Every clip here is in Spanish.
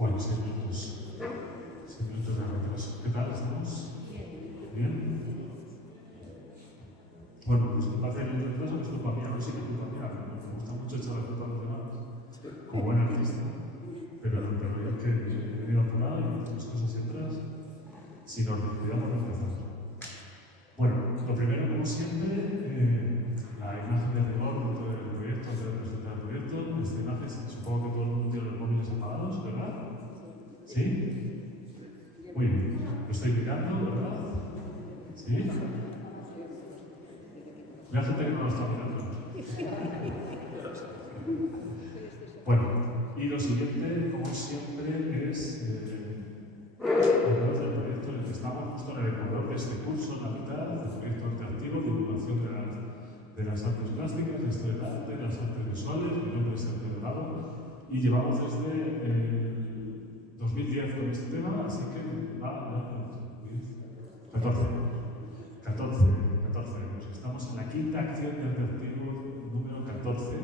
Bueno, siempre nos toca retraso. ¿Qué tal? ¿Estamos? ¿Bien? Bueno, pues en parte del retraso no es culpa mía, no sí que es culpa mía. Me gusta mucho echar la culpa a los demás, como buen artista. Pero yo es que he venido apurado y muchas cosas detrás. Si nos descuidamos, no empezamos. Bueno, lo primero, como siempre, la imagen de rigor dentro del proyecto, antes de presentar el proyecto. Esta imagen, supongo que todo el mundo tiene los móviles apagados, ¿verdad? ¿Sí? Muy bien. Lo estoy mirando, ¿verdad? ¿Sí? La gente que no lo está mirando. Bueno, y lo siguiente, como siempre, es hablar del proyecto en el que estamos, justo en el ecuador de este curso, en la mitad, del proyecto interactivo, divulgación de las artes plásticas, de historia del arte, de las artes visuales. Mi nombre es Sergio Delgado y llevamos desde 2010 con este tema, así que va 14 años. Estamos en la quinta acción de interactivo número 14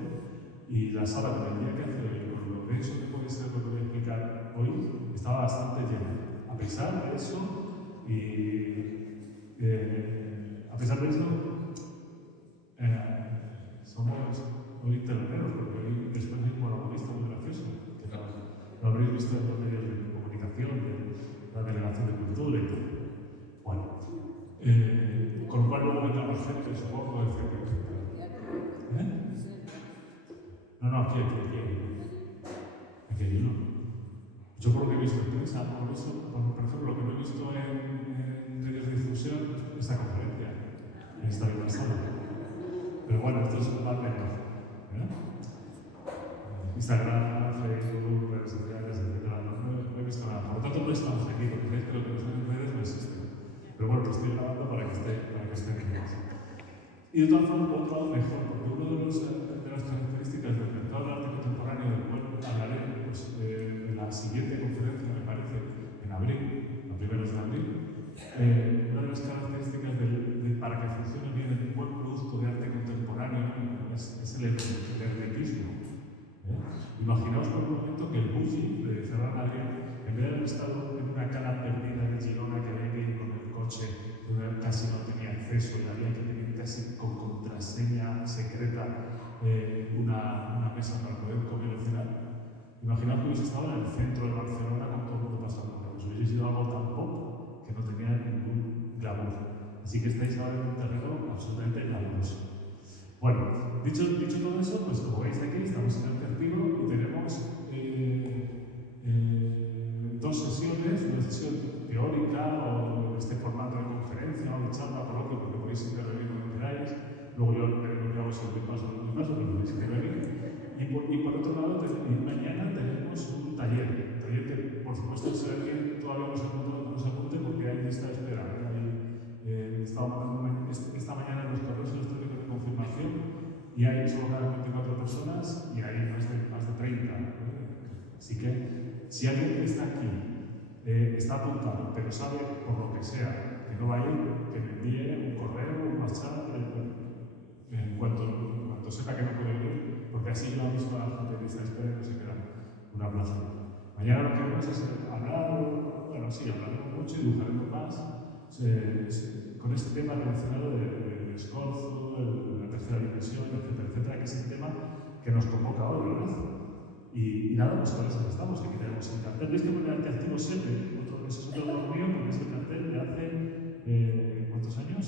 y la sala con el día que hace hoy, con lo denso que puede ser lo que voy a explicar hoy, estaba bastante llena. A pesar de eso, somos hoy teloneros, porque hoy después hay un monopolista muy gracioso, que lo habréis visto en los medios de comunicación, de la Delegación de Cultura y tal. Bueno, con lo cual luego vendrá más gente, supongo, etc. No, aquí hay uno. Yo por lo que he visto en prensa, por ejemplo, lo que no he visto en medios de difusión, esta conferencia, en esta misma sala. Pero bueno, esto es un par menor. Instagram, Facebook, redes sociales, etc. No he visto nada. Por lo tanto, no estamos aquí, porque veis que lo que nos ven en redes no existe. Pero bueno, lo estoy grabando para que esté en casa. Y de todas formas, por otro lado, mejor, porque una de las características del mercado del arte contemporáneo, del cual hablaré en la siguiente conferencia, me parece, en abril, a primeros de abril, una de las características para que funcione bien un buen producto de arte contemporáneo es el hermetismo. Imaginaos por un momento que el Bulli de Ferran Adrià, en vez de haber estado en una cala perdida de Girona que había que ir con el coche, donde casi no tenía acceso y había que tener casi con contraseña secreta una mesa para poder comer o cenar. Imaginaos que hubiese estado en el centro de Barcelona con todo el mundo pasando. Pues hubiese sido algo tan pop que no tenía ningún glamour. Así que estáis ahora en un terreno absolutamente glamuroso. Bueno, dicho todo eso, pues como veis aquí, estamos en el interactivo y tenemos dos sesiones, una sesión teórica o este formato de conferencia o de charla, coloquio, porque podéis intervenir cuando queráis. Luego yo lo que hago es el paso, pero podéis intervenir. Y por otro lado, mañana tenemos un taller que por supuesto será que todavía no se apunte porque hay lista de espera. Esta mañana en los correos electrónicos de confirmación y hay solo 24 personas y hay más de 30. Así que si alguien que está aquí está apuntado, pero sabe por lo que sea que no va a ir, que me envíe un correo, un WhatsApp, en cuanto sepa que no puede ir, porque así yo aviso a la gente de lista de espera y no se queda una plaza. Mañana lo que vamos es hablaremos mucho y dibujaremos más con este tema relacionado del escorzo, la tercera dimensión, etcétera, que es el tema que nos convoca hoy, ¿verdad? Y nada, pues ahora estamos, aquí tenemos el cartel. ¿Veis que pone Arte Activo 7? Ese es otro error mío, porque es el cartel de hace, ¿cuántos años?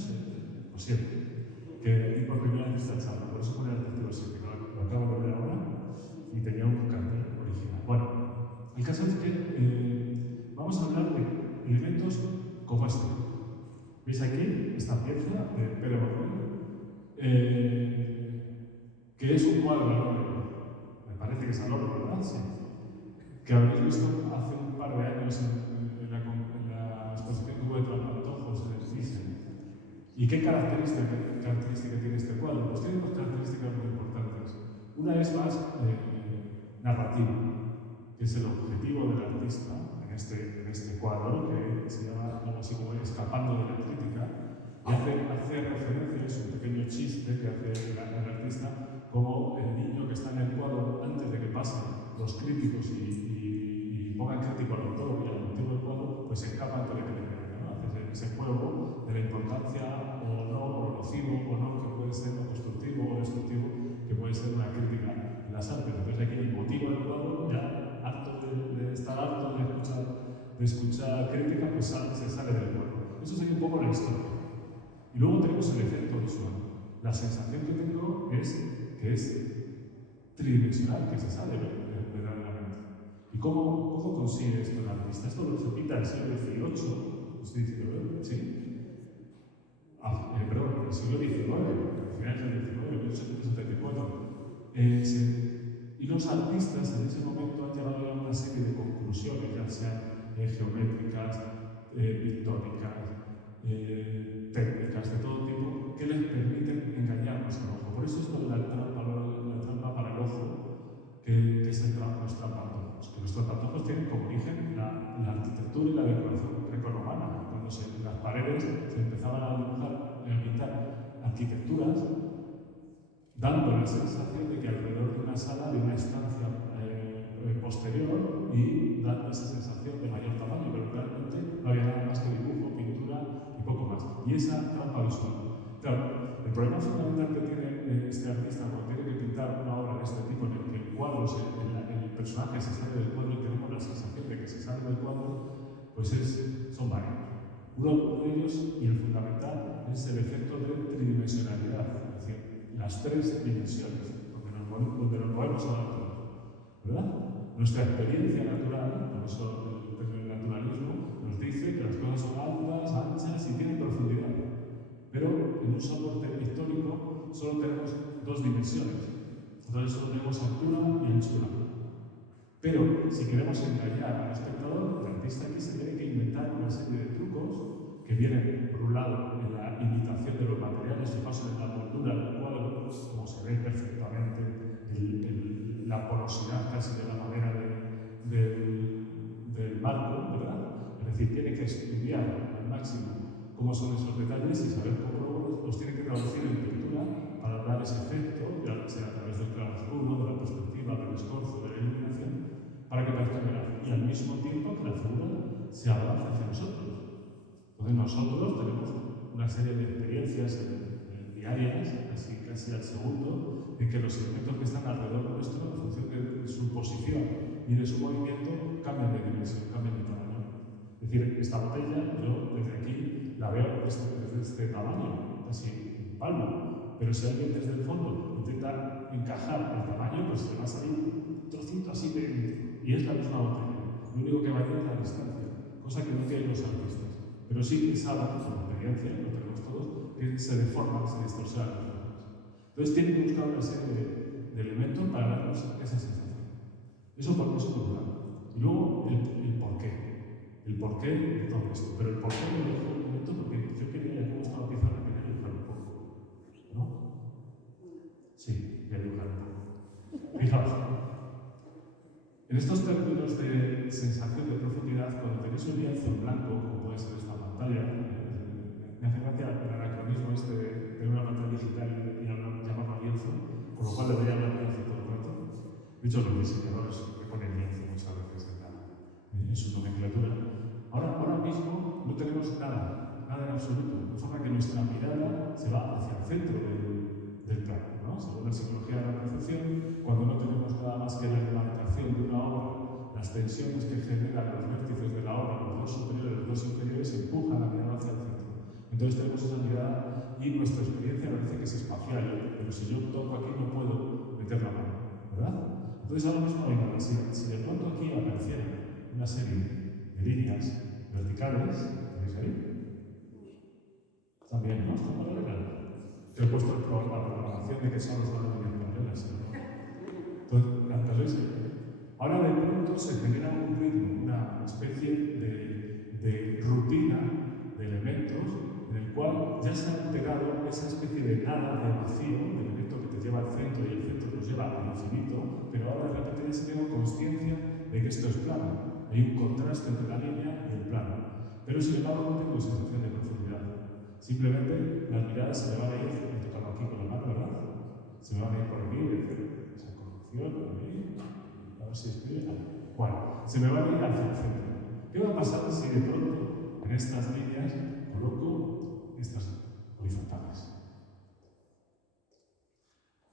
Pues 7. Que por primera vez está charla, por eso pone Arte Activo 7, que lo acabo de ver ahora, y tenía un cartel original. Bueno, el caso es que vamos a hablar de elementos como este. ¿Veis aquí esta pieza de Pere Borrell? Que es un cuadro al óleo. Me parece que es al óleo, ¿verdad? Sí. Que habréis visto hace un par de años en la exposición que hubo de Trampantojos en el Thyssen. ¿Y qué característica tiene este cuadro? Pues tiene dos características muy importantes. Una es más narrativa, que es el objetivo del artista en este cuadro, que se llama algo así como Escapando de la crítica, y hace referencia, es un pequeño chiste que hace el artista, como el niño que está en el cuadro antes de que pasen los críticos y pongan crítico al autor y al motivo del cuadro, pues se escapa entre la crítica, ¿no? Hace ese juego de la importancia o no, o nocivo o no, que puede ser, o constructivo o destructivo, que puede ser una crítica en las artes. Entonces aquí el motivo del cuadro, ya harto de estar harto de escuchar crítica, pues se sale del cuadro. Eso sería un poco la historia. Y luego tenemos el efecto visual. La sensación que tengo es que es tridimensional, que se sale verdaderamente. ¿Y cómo consigue esto el artista? Esto lo se pinta en el siglo XVIII, estoy diciendo, ¿sí? Perdón, en el siglo XIX, a finales del XIX, 1874. Y los artistas en ese momento han llegado a una serie de conclusiones, ya sean geométricas, pictóricas, técnicas de todo tipo, que les permiten engañarnos al ojo. Por eso esto de la trampa para el ojo, que es los trampantojos. Que los trampantojos tienen como origen la arquitectura y la decoración grecorromana. Cuando en las paredes se empezaban a dibujar, a pintar arquitecturas, dando la sensación de que alrededor de una sala, de una estancia posterior, y dando esa sensación de mayor tamaño, pero realmente no había nada más que dibujo, pintura y poco más. Y esa trampa visual. Claro, el problema fundamental que tiene este artista cuando tiene que pintar una obra de este tipo, en el que el cuadro, el personaje se sale del cuadro y tenemos la sensación de que se sale del cuadro, pues son varios. Uno de ellos, y el fundamental, es el efecto de tridimensionalidad, es decir, las tres dimensiones, donde nos movemos a la altura, ¿verdad? Nuestra experiencia natural, por eso el naturalismo, nos dice que las cosas son altas, anchas y tienen profundidad. Pero en un soporte pictórico solo tenemos dos dimensiones. Entonces solo tenemos altura y anchura. Pero si queremos engañar al espectador, el artista aquí se tiene que inventar una serie de trucos que vienen, por un lado, en la imitación de los materiales. Fijaos en la moldura del cuadro, como se ve perfectamente la porosidad casi de la madera del marco, ¿verdad? Es decir, tiene que estudiar al máximo cómo son esos detalles y saber cómo luego los tiene que traducir en pintura para dar ese efecto, ya sea a través del claroscuro, de la perspectiva, del escorzo, de la iluminación, para que parezca real. Y al mismo tiempo que la figura se abraza hacia nosotros. Entonces nosotros tenemos una serie de experiencias diarias, casi al segundo, en que los elementos que están alrededor nuestro, en función de su posición y de su movimiento, cambian de dimensión, cambian de tamaño. Es decir, esta botella, yo desde aquí la veo desde este tamaño, casi un palmo, pero si alguien desde el fondo intenta encajar el tamaño, pues le va a salir un trocito así de... y es la misma botella. Lo único que varía es la distancia, cosa que no tienen los artistas. Pero sí que saben, por experiencia, lo tenemos todos, que se deforman, se distorsionan las formas. Entonces tienen que buscar una serie de elementos para darnos esa sensación. Eso por un lado. Y luego el porqué. El porqué de todo esto. Pero el porqué lo dejo un momento porque yo quería, como estaba pizarra, quería dibujar un poco. ¿No? Sí, voy a dibujar un poco. Fijaos. En estos términos de sensación de profundidad, cuando tenéis un lienzo en blanco, como puede ser esta pantalla, me hace gracia el anacronismo de una pantalla digital y llamarlo lienzo, con lo cual le voy a hablar lienzo todo el rato. De hecho, los diseñadores le ponen lienzo muchas veces en su nomenclatura. Ahora mismo no tenemos nada en absoluto, de forma que nuestra mirada se va hacia el centro del plano, ¿no? Según la psicología de la percepción, cuando no tenemos nada más que la demarcación de una obra, las tensiones que generan los vértices de la obra, los dos superiores y los dos inferiores, empujan la mirada hacia el centro. Entonces tenemos esa mirada y nuestra experiencia parece que es espacial, pero si yo toco aquí no puedo meter la mano, ¿verdad? Entonces ahora mismo hay nada. Si de pronto aquí apareciera una serie de líneas verticales, ¿veis ahí? También, ¿no? Está paralelo. Te he puesto la programación de que son los valores paralelas. Entonces, ahora de pronto se genera un ritmo, una especie de rutina de elementos en el cual ya se ha alterado esa especie de nada, de vacío, de elemento que te lleva al centro y el centro nos lleva al infinito, pero ahora de repente ya se tiene conciencia de que esto es plano. Hay un contraste entre la línea y el plano. Pero sin embargo no tengo sensación de profundidad. Simplemente las miradas se me van a ir, he tocado aquí con la mano, ¿verdad? Se me van a ir por aquí, esa corrección, por ahí, a ver si estoy. ¿Cuál? Se me va a ir hacia el centro. ¿Qué va a pasar si de pronto en estas líneas coloco estas horizontales?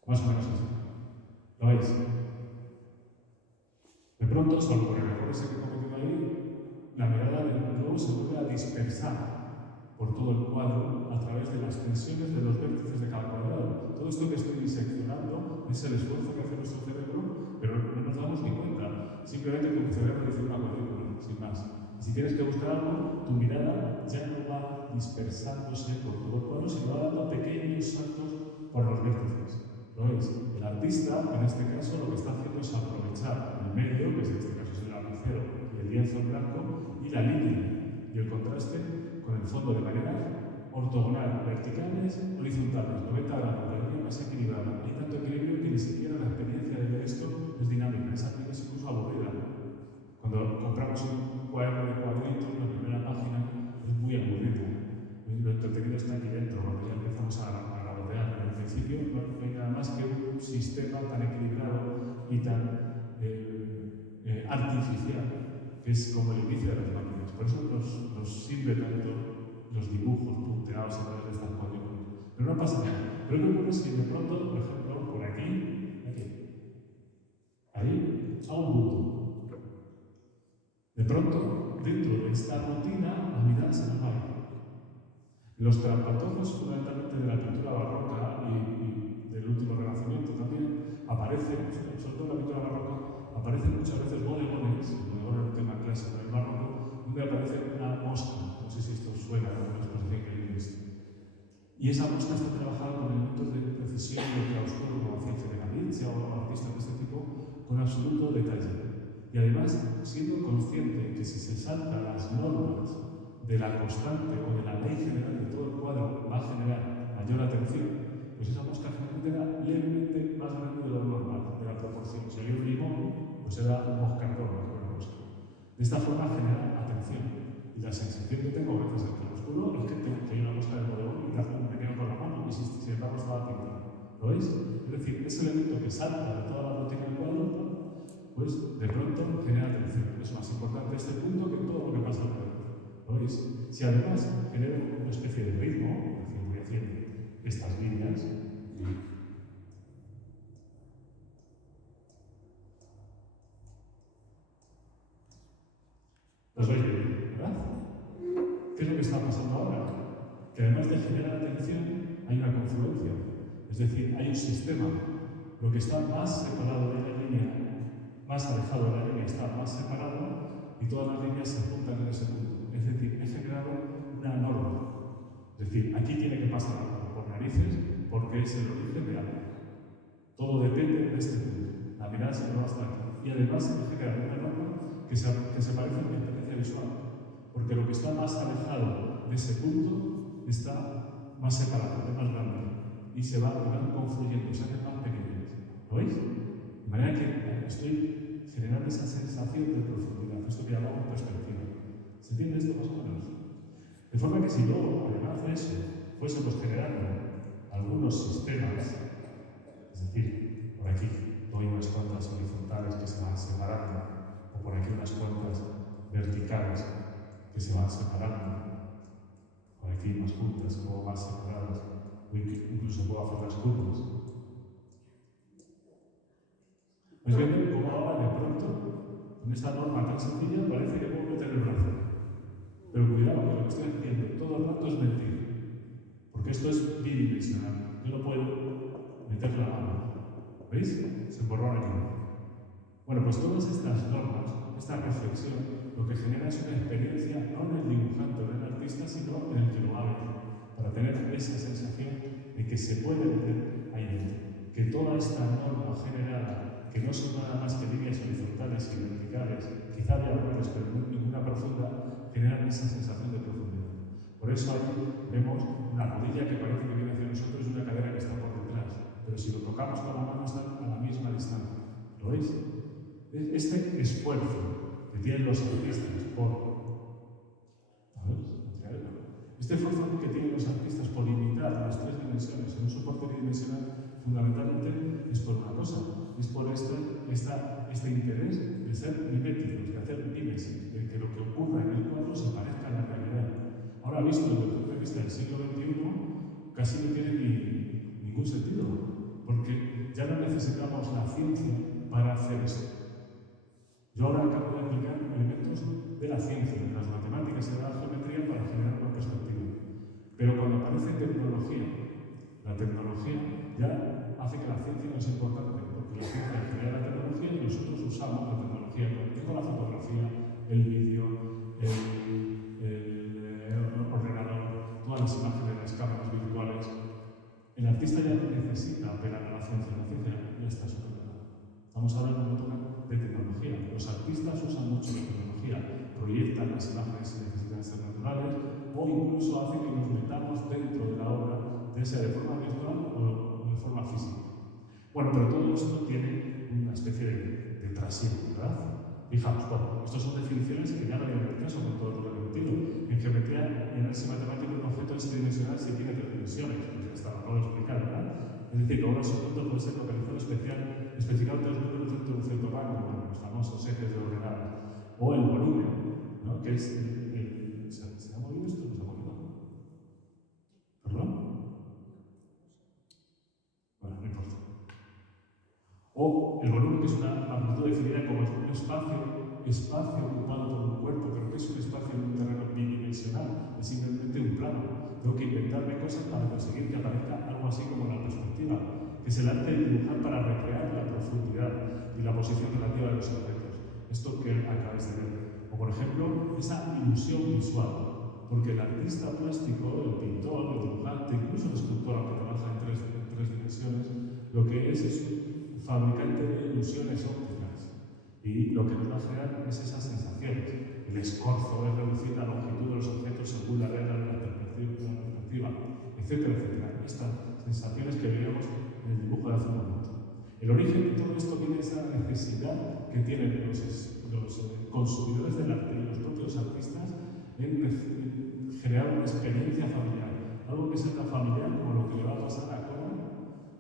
Más o menos así. ¿Lo veis? De pronto, solo por el error ese que he cometido ahí, la mirada del globo se vuelve a dispersar por todo el cuadro a través de las tensiones de los vértices de cada cuadrado. Todo esto que estoy diseccionando es el esfuerzo que hace nuestro cerebro, pero no nos damos ni cuenta. Simplemente tu cerebro dice una cuadrícula, sin más. Si tienes que buscar algo, tu mirada ya no va dispersándose por todo el cuadro, sino va dando pequeños saltos por los vértices. ¿Lo veis? El artista, en este caso, lo que está haciendo es aprovechar el medio, que en este caso es el lapicero y el lienzo en blanco, y la línea y el contraste con el fondo de manera ortogonal, verticales, horizontales, 90 grados, la línea más equilibrada. Hay tanto equilibrio que ni siquiera la experiencia de ver esto es dinámica, esa línea es incluso aburrida. Cuando compramos un cuaderno de cuadritos, la primera página es muy aburrida. Lo entretenido está aquí dentro, cuando ya empezamos a galopear. Pero al principio no hay nada más que un sistema tan equilibrado y tan artificial, que es como el inicio de las máquinas. Por eso nos sirve tanto los dibujos punteados a través de estas cuadrículas. Pero no pasa nada. Pero lo que ocurre es que de pronto, por ejemplo, por aquí, ahí, a un punto. De pronto, dentro de esta rutina, la mirada se nos va a ir. Los trampatojos, fundamentalmente de la pintura barroca y del último Renacimiento también, aparecen, sobre todo en la pintura barroca, aparecen muchas veces bodegones, el bodegón es un tema clásico del barroco, donde aparece una mosca, no sé si esto os suena en alguna exposición que he visto. Y esa mosca está trabajada con elementos de precisión y de clausura, como hacía Federici o artistas de este tipo, con absoluto detalle. Y además, siendo consciente que si se salta las normas de la constante o de la ley general de todo el cuadro va a generar mayor atención, pues esa mosca generalmente era levemente más grande de lo normal, de la proporción. Si había un limón, pues era un moscardón, no era una mosca. De esta forma genera atención. Y la sensación que tengo a veces en el oscuro es que hay una mosca del bodegón y te hace un veneno con la mano, y sin embargo estaba pintado. ¿Lo veis? Es decir, ese elemento que salta de toda la rutina del cuadro, pues de pronto genera atención. Es más importante este punto que todo lo que pasa alrededor. ¿Lo veis? Si además genera una especie de ritmo, es decir, voy haciendo estas líneas, los veis bien, ¿verdad? ¿Qué es lo que está pasando ahora? Que además de generar atención, hay una confluencia. Es decir, hay un sistema. Lo que está más separado de la línea, más alejado de la línea, está más separado y todas las líneas se juntan en ese punto. Es decir, he generado una norma. Es decir, aquí tiene que pasar algo por narices porque es el origen de algo. Todo depende de este punto. La mirada se me va hasta aquí. Y además he generado una norma que se parece a la experiencia visual. Porque lo que está más alejado de ese punto está más separado, es más grande. Y se van confluyendo, se hacen más pequeñas. ¿Lo veis? De manera que estoy generando esa sensación de profundidad, esto que llamamos perspectiva. ¿Se entiende esto más o menos? De forma que si luego, además de eso, fuésemos generando algunos sistemas, es decir, por aquí doy unas cuantas horizontales que se van separando, o por aquí unas cuantas verticales que se van separando, por aquí más juntas, como más separadas, o incluso puedo hacer las curvas. ¿Veis bien cómo ahora de pronto, con esta norma tan sencilla, parece que puedo meter el brazo? Pero cuidado, que lo que estoy haciendo todo el rato es mentir. Porque esto es bidimensional. Yo no puedo meter la mano. ¿Veis? Se emborrona aquí. Bueno, pues todas estas normas, esta reflexión, lo que genera es una experiencia no en el dibujante o en el artista, sino en el que lo va a ver. Para tener esa sensación de que se puede meter ahí dentro. Que toda esta norma generada, que no son nada más que líneas horizontales y verticales, quizá diagonales, pero ninguna profunda, generan esa sensación de profundidad. Por eso aquí vemos una rodilla que parece que viene hacia nosotros y una cadera que está por detrás. Pero si lo tocamos con la mano están a la misma distancia. ¿Lo veis? Este esfuerzo que tienen los artistas por... Este esfuerzo que tienen los artistas por imitar las tres dimensiones en un soporte tridimensional, fundamentalmente es por una cosa, es por este interés de ser miméticos, de hacer mímesis, de que lo que ocurra en el cuadro se parezca a la realidad. Ahora visto desde el punto de vista del siglo XXI, casi no tiene ningún sentido, porque ya no necesitamos la ciencia para hacer esto. Yo ahora acabo de aplicar elementos de la ciencia, de las matemáticas y de la geometría para generar una perspectiva. Pero cuando aparece tecnología, la tecnología ya hace que la ciencia no es importante, porque la ciencia genera la tecnología y nosotros usamos la tecnología. Tengo la fotografía, el vídeo, el ordenador, todas las imágenes, las cámaras virtuales. El artista ya no necesita apelar a la ciencia ya está superada. Estamos ahora en una época de tecnología. Los artistas usan mucho la tecnología, proyectan las imágenes si necesitan ser naturales, o incluso hacen que nos metamos dentro de la obra, ya sea de forma virtual o de forma física. Bueno, pero todo esto tiene una especie de trasiego, ¿verdad? Fijaos, bueno, estas son definiciones que ya no vienen al caso con todo lo que he repetido. En geometría y análisis matemático, un objeto es tridimensional si tiene tres dimensiones, pues ya está, lo acabo de explicar, ¿verdad? Es decir, que ahora su punto puede ser localizado especificado de los números dentro de un cierto rango, bueno, los famosos ejes de ordenadas, o el volumen, ¿no? Que es ¿se ha movido esto? ¿No se ha movido? ¿Perdón? Bueno, no importa. O el volumen, que es una magnitud definida como un espacio ocupado por un cuerpo, pero que es un espacio en un terreno bidimensional, es simplemente un plano. Tengo que inventarme cosas para conseguir que aparezca algo así como la perspectiva, que es el arte de dibujar para recrear la profundidad y la posición relativa de los objetos. Esto que acabáis de ver. O por ejemplo, esa ilusión visual, porque el artista plástico, el pintor, el dibujante, incluso el escultor que trabaja en tres dimensiones, lo que es un fabricante de ilusiones ópticas. Y lo que nos va a generar es esas sensaciones. El escorzo es reducir la longitud de los objetos según la regla de la perspectiva, etcétera, etcétera. Estas sensaciones que veíamos en el dibujo de hace un momento. El origen de todo esto viene de esa necesidad que tienen los consumidores del arte y los propios artistas en crear una experiencia familiar. Algo que sea tan familiar como lo que le va a pasar a Cora,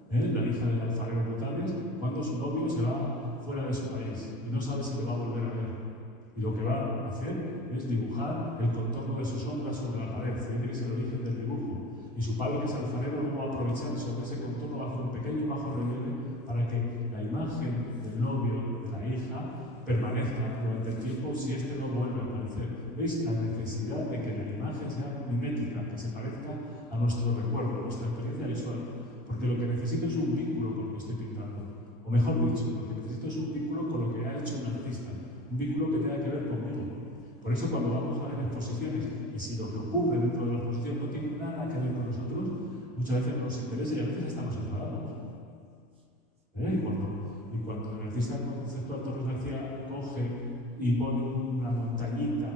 la hija del alfarero Botales, cuando su novio se va fuera de su país y no sabe si le va a volver a ver. Y lo que va a hacer es dibujar el contorno de sus sombras sobre la pared, que es el origen del dibujo. Y su padre, que es alfarero, no va a aprovechar sobre ese contorno bajo un pequeño bajo relieve para que la imagen del novio, de la hija, permanezca durante el tiempo si este no vuelve a aparecer. ¿Veis la necesidad de que la imagen sea mimética, que se parezca a nuestro recuerdo, a nuestra experiencia visual? Porque lo que necesito es un vínculo con lo que estoy pintando. O mejor dicho, lo que necesito es un vínculo con lo que ha hecho un artista. Un vínculo que tenga que ver conmigo. Por eso cuando vamos a las exposiciones, y si lo que ocurre dentro de la exposición no tiene nada que ver con nosotros, muchas veces nos interesa y a veces estamos enfadados. Y cuando el artista conceptual Torres García coge y pone una montañita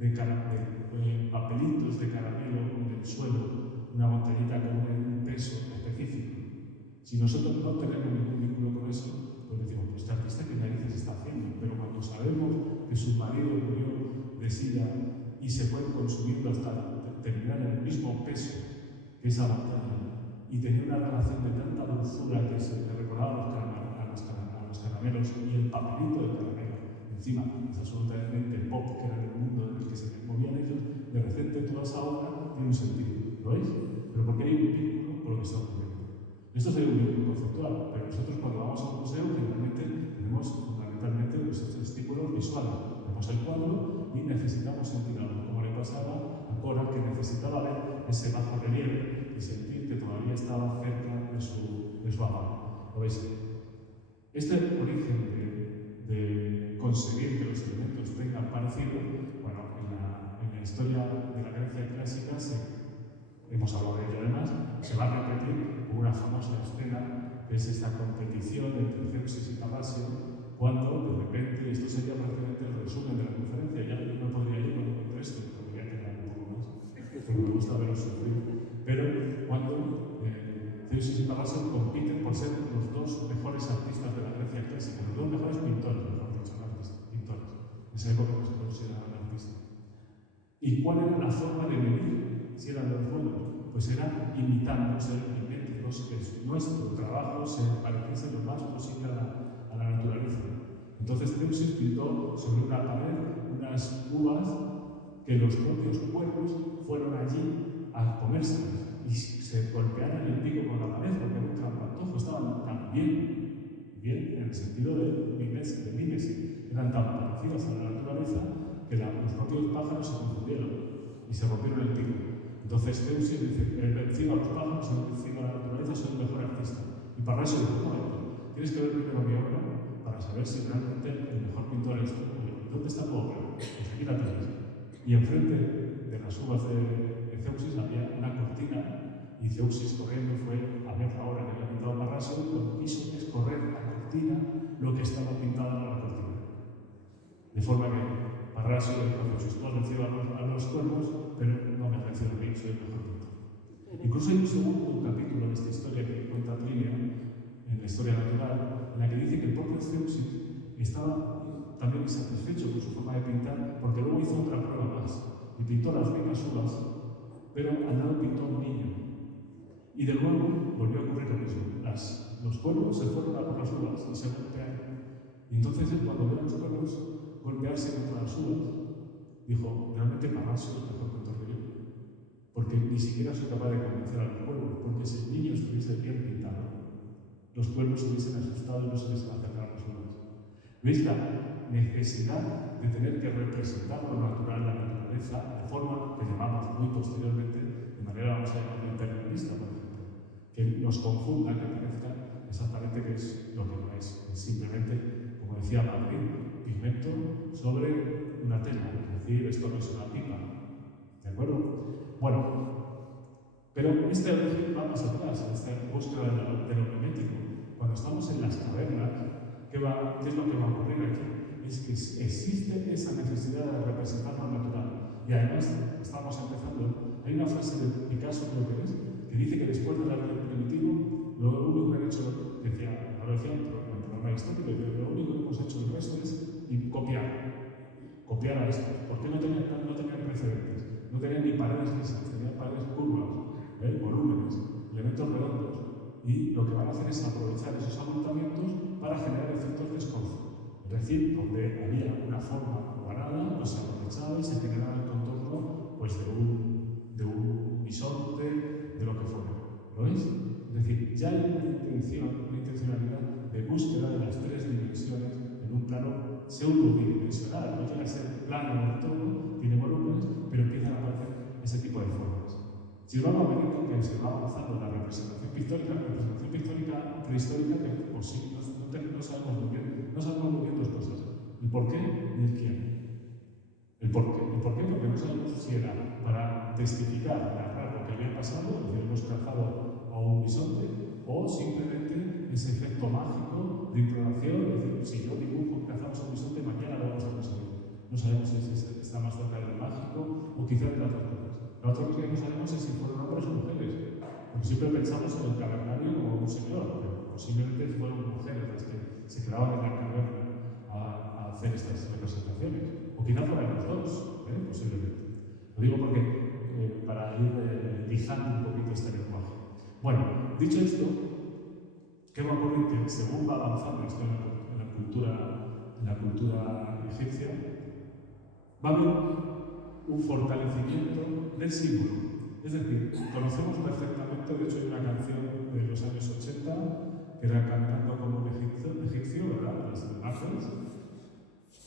de papelitos de caramelo en el suelo, una montañita con un peso específico, si nosotros no tenemos ningún vínculo con eso, pues decimos, pues este artista qué narices está haciendo. Pero cuando sabemos que su marido murió de sida y se fue consumiendo hasta terminar en el mismo peso que esa montaña y tenía una relación de tanta dulzura que se le recordaba a los caramelos y el papelito del caramelo encima es absolutamente pop, que era el mundo en el que se movían ellos, de repente toda esa obra tiene un sentido, ¿lo veis? Pero porque hay un vínculo con lo que está ocurriendo. Esto sería un vínculo conceptual, pero nosotros cuando vamos a un museo generalmente tenemos fundamentalmente los estímulos visuales. Vemos el cuadro y necesitamos sentir algo, como le pasaba a Cora, que necesitaba ver ese bajo relieve y sentir que todavía estaba cerca de su amor. ¿Lo veis? Este origen de conseguir que los elementos tengan parecido, bueno, en la historia de la Grecia clásica hemos hablado de ello además, se va a repetir una famosa escena que es esta competición entre Zeus y Tapasio, cuando de repente, esto sería prácticamente el resumen de la conferencia, ya no podría ir con esto, podría quedar un poco más, porque me gusta verlo sufrir, pero cuando Zeus y Tapasio compiten por ser los dos mejores artistas de la Grecia clásica, los dos mejores pintores, mejor dicho, pintores, en esa época que se consideraban artistas. ¿Y cuál era la forma de medir si eran los buenos? Pues era imitando, ser miméticos, que nuestro trabajo se pareciese lo más posible a la naturaleza. Entonces, Entonces Zeuxis pintó sobre una pared unas uvas que los propios cuervos fueron allí a comérselas y se golpearon el pico con la pared porque era un trampantojo, estaban tan bien en el sentido de mimesis, eran tan parecidas a la naturaleza que los propios pájaros se confundieron y se rompieron el pico. Entonces Zeuxis dice, he vencido a los pájaros, he vencido a la naturaleza, soy el mejor artista. Y Parrasio dice, un momento, tienes que ver primero mi obra para saber si realmente el mejor pintor es tú. ¿Dónde está tu obra? Pues aquí la tienes. Y enfrente de las uvas de Zeuxis había una cortina y Zeuxis corriendo fue a ver la obra que había pintado Parrasio y cuando quiso escorrer la cortina lo que estaba pintado en la cortina. De forma que Parrasio le dijo a Zeuxis, tú has vencido a los cuervos, pero no me has vencido a mí, soy el mejor pintor. Incluso hay un segundo capítulo de esta historia que cuenta Plinio, en la historia natural, en la que dice que el propio Zeuxis estaba también insatisfecho con su forma de pintar, porque luego hizo otra prueba más y pintó las mismas uvas, pero al lado pintó a un niño. Y de nuevo volvió a ocurrir lo mismo. Los cuervos se fueron a por las uvas y se golpearon. Y entonces él, cuando vio a los cuervos golpearse contra las uvas, dijo, realmente Parrasio es mejor pintor que yo, porque ni siquiera soy capaz de convencer a los cuervos, porque si el niño estuviese bien pintado, los cuervos se hubiesen asustado y no se les iba a acercar a las uvas. ¿Veis la necesidad de tener que representar lo natural, la naturaleza, de forma que llamamos muy posteriormente, de manera, vamos a llamarlo imperialista, por ejemplo, que nos confunda, que parezca exactamente qué es lo que no es? Es simplemente, como decía Madrid, pigmento sobre una tela, es decir, esto no es una pipa, ¿de acuerdo? Bueno, pero este origen va más atrás, esta búsqueda de lo mimético. Cuando estamos en las cavernas, ¿qué es lo que va a ocurrir aquí? Es que existe esa necesidad de representar lo natural. Y además, estamos empezando, hay una frase de Picasso, creo que es, que dice que después del arte primitivo, lo único que han hecho, decía, no lo decía en programa histórico, pero lo único que hemos hecho el resto es copiar a esto. ¿Por qué no tenían precedentes? No tenían ni paredes lisas, tenían paredes curvas, volúmenes, elementos redondos. Y lo que van a hacer es aprovechar esos abultamientos para generar efectos de escorzo. Es decir, donde había una forma ovalada, pues se aprovechaba y se generaba el contorno pues, de un bisonte, de lo que fuera. ¿Lo veis? Es decir, ya hay una intencionalidad de búsqueda de las tres dimensiones en un plano pseudo-bidimensional. No llega a ser plano del todo, tiene volúmenes, pero empiezan a aparecer ese tipo de formas. Si vamos a ver que se va avanzando la representación pictórica prehistórica, que por sí no sabemos muy bien dos cosas: el por qué y el quién. ¿El por qué? Porque no sabemos si era para testificar, narrar lo que había pasado, es decir, hemos cazado a un bisonte, o simplemente ese efecto mágico de imploración, es decir, si yo dibujo que cazamos a un bisonte, mañana lo vamos a conseguir. No sabemos si está más cerca del mágico o quizá de las dos cosas. La otra cosa que no sabemos es si fueron hombres o mujeres, porque siempre pensamos en el cavernario como un señor, pero posiblemente fueron mujeres las que se quedaban en la caverna a hacer estas representaciones, o quizá fueran los dos, posiblemente. Lo digo porque para ir lijando un poquito este lenguaje. Bueno, dicho esto, ¿qué va a ocurrir? Que según va avanzando esto en la cultura egipcia, va a haber un fortalecimiento del símbolo. Es decir, conocemos perfectamente, de hecho hay una canción de los años 80 que era Cantando como un egipcio, ¿verdad? Las imágenes,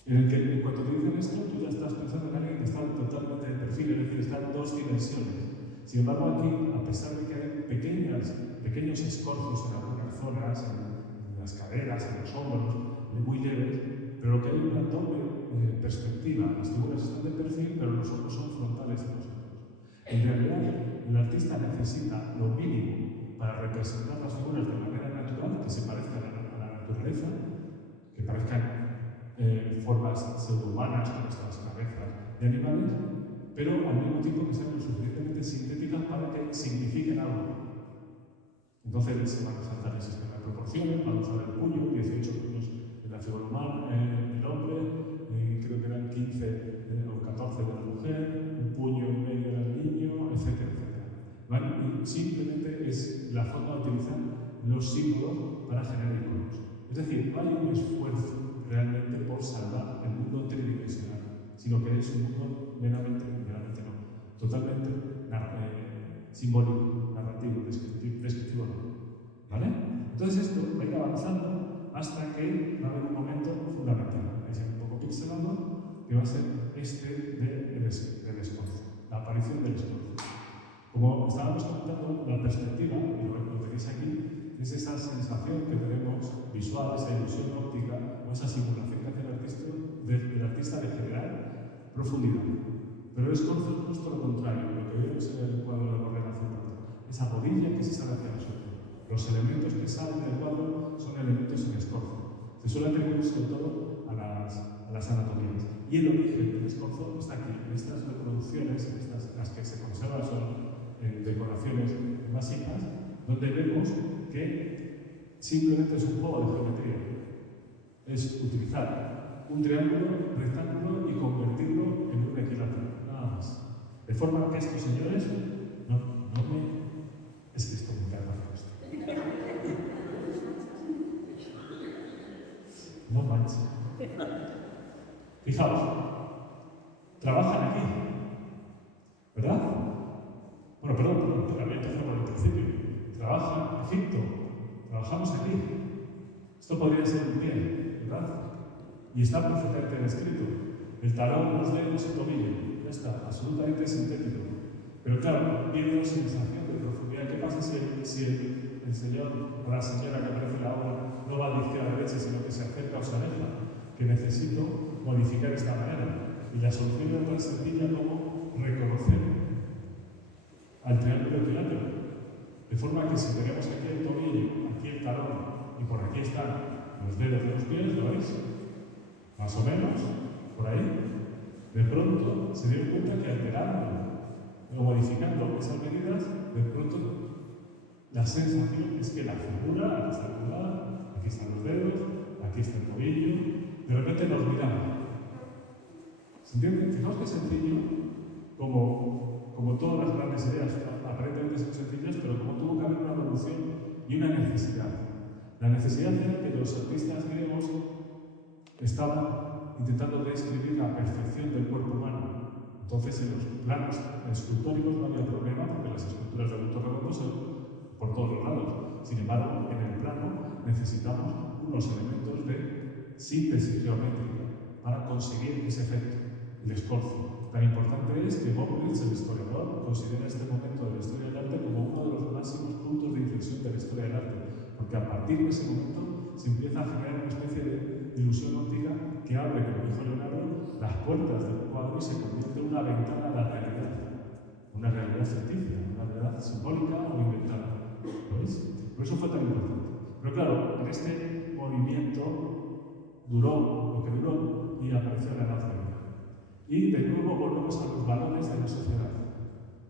en el que en cuanto te dicen esto, tú ya estás pensando en alguien que está totalmente de perfil, es decir, está en dos dimensiones. Sin embargo, aquí, a pesar de que hay pequeños escorzos en algunas zonas, en las caderas, en los hombros, muy leves, pero lo que hay es una doble perspectiva. Las figuras están de perfil, pero los ojos son frontales de los ojos. En realidad, el artista necesita lo mínimo para representar las figuras de manera natural, que se parezcan a la naturaleza, que parezcan formas pseudo-humanas con estas cabezas de animales, pero al mismo tiempo que sean lo suficientemente sintéticas para que signifiquen algo. Entonces se van a saltar el sistema de proporciones, van a usar el puño, 18 puños de la figura humana, del hombre, creo que eran 15 o 14 de la mujer, un puño en medio del niño, etcétera, etcétera. ¿Vale? Y simplemente es la forma de utilizar los símbolos para generar iconos. Es decir, no hay un esfuerzo realmente sensación que tenemos visual, esa ilusión óptica o esa simulación que hace el artista de generar profundidad. Pero el escorzo es justo lo contrario, lo que vemos en el cuadro de Borrell hace un rato. Esa rodilla que se sale hacia nosotros. Los elementos que salen del cuadro son elementos en escorzo. Se suele atribuir sobre todo a las anatomías. Y el origen del escorzo está aquí, en estas reproducciones, las que se conservan son en decoraciones básicas, donde vemos que simplemente es un juego de geometría. Es utilizar un triángulo, rectángulo y convertirlo en un equilátero, nada más. De forma que estos señores es que esto me cae mal esto. No manches. Fijaos, trabajan aquí, ¿verdad? Bueno, perdón, voy a empezar por el principio. Trabaja Egipto, trabajamos aquí. Esto podría ser un pie, ¿verdad? Y está perfectamente descrito. El talón, los dedos, el tobillo, ya está, absolutamente sintético. Pero claro, viene una sensación de profundidad. ¿Qué pasa si el señor o la señora que aparece en la obra no va de izquierda a derecha, sino que se acerca o se aleja? Que necesito modificar esta manera. Y la solución es tan sencilla como reconocer al triángulo equilátero. De forma que si tenemos aquí el tobillo, aquí el talón y por aquí están los dedos de los pies, ¿lo veis? Más o menos, por ahí. De pronto se dieron cuenta que alterando o modificando esas medidas, de pronto la sensación es que la figura, aquí está el pulgar, aquí están los dedos, aquí está el tobillo, de repente nos miramos. ¿Se entiende? Fijaos que sencillo, como todas las grandes ideas, aparentemente son sencillas, pero como tuvo que haber una evolución y una necesidad. La necesidad era que los artistas griegos estaban intentando describir la perfección del cuerpo humano. Entonces, en los planos escultóricos no había problema, porque las esculturas de bulto redondo son por todos los lados. Sin embargo, en el plano necesitamos unos elementos de síntesis geométrica para conseguir ese efecto, el escorzo. Tan importante es que Bobowitz, el historiador, considera este momento de la historia del arte como uno de los máximos puntos de inflexión de la historia del arte, porque a partir de ese momento se empieza a generar una especie de ilusión óptica que abre, como dijo Leonardo, las puertas del cuadro y se convierte en una ventana a la realidad, una realidad ficticia, una realidad simbólica o inventada. ¿Lo veis? Por eso fue tan importante. Pero claro, en este movimiento duró lo que duró y apareció la Edad Media. Y de nuevo volvemos a los valores de la sociedad.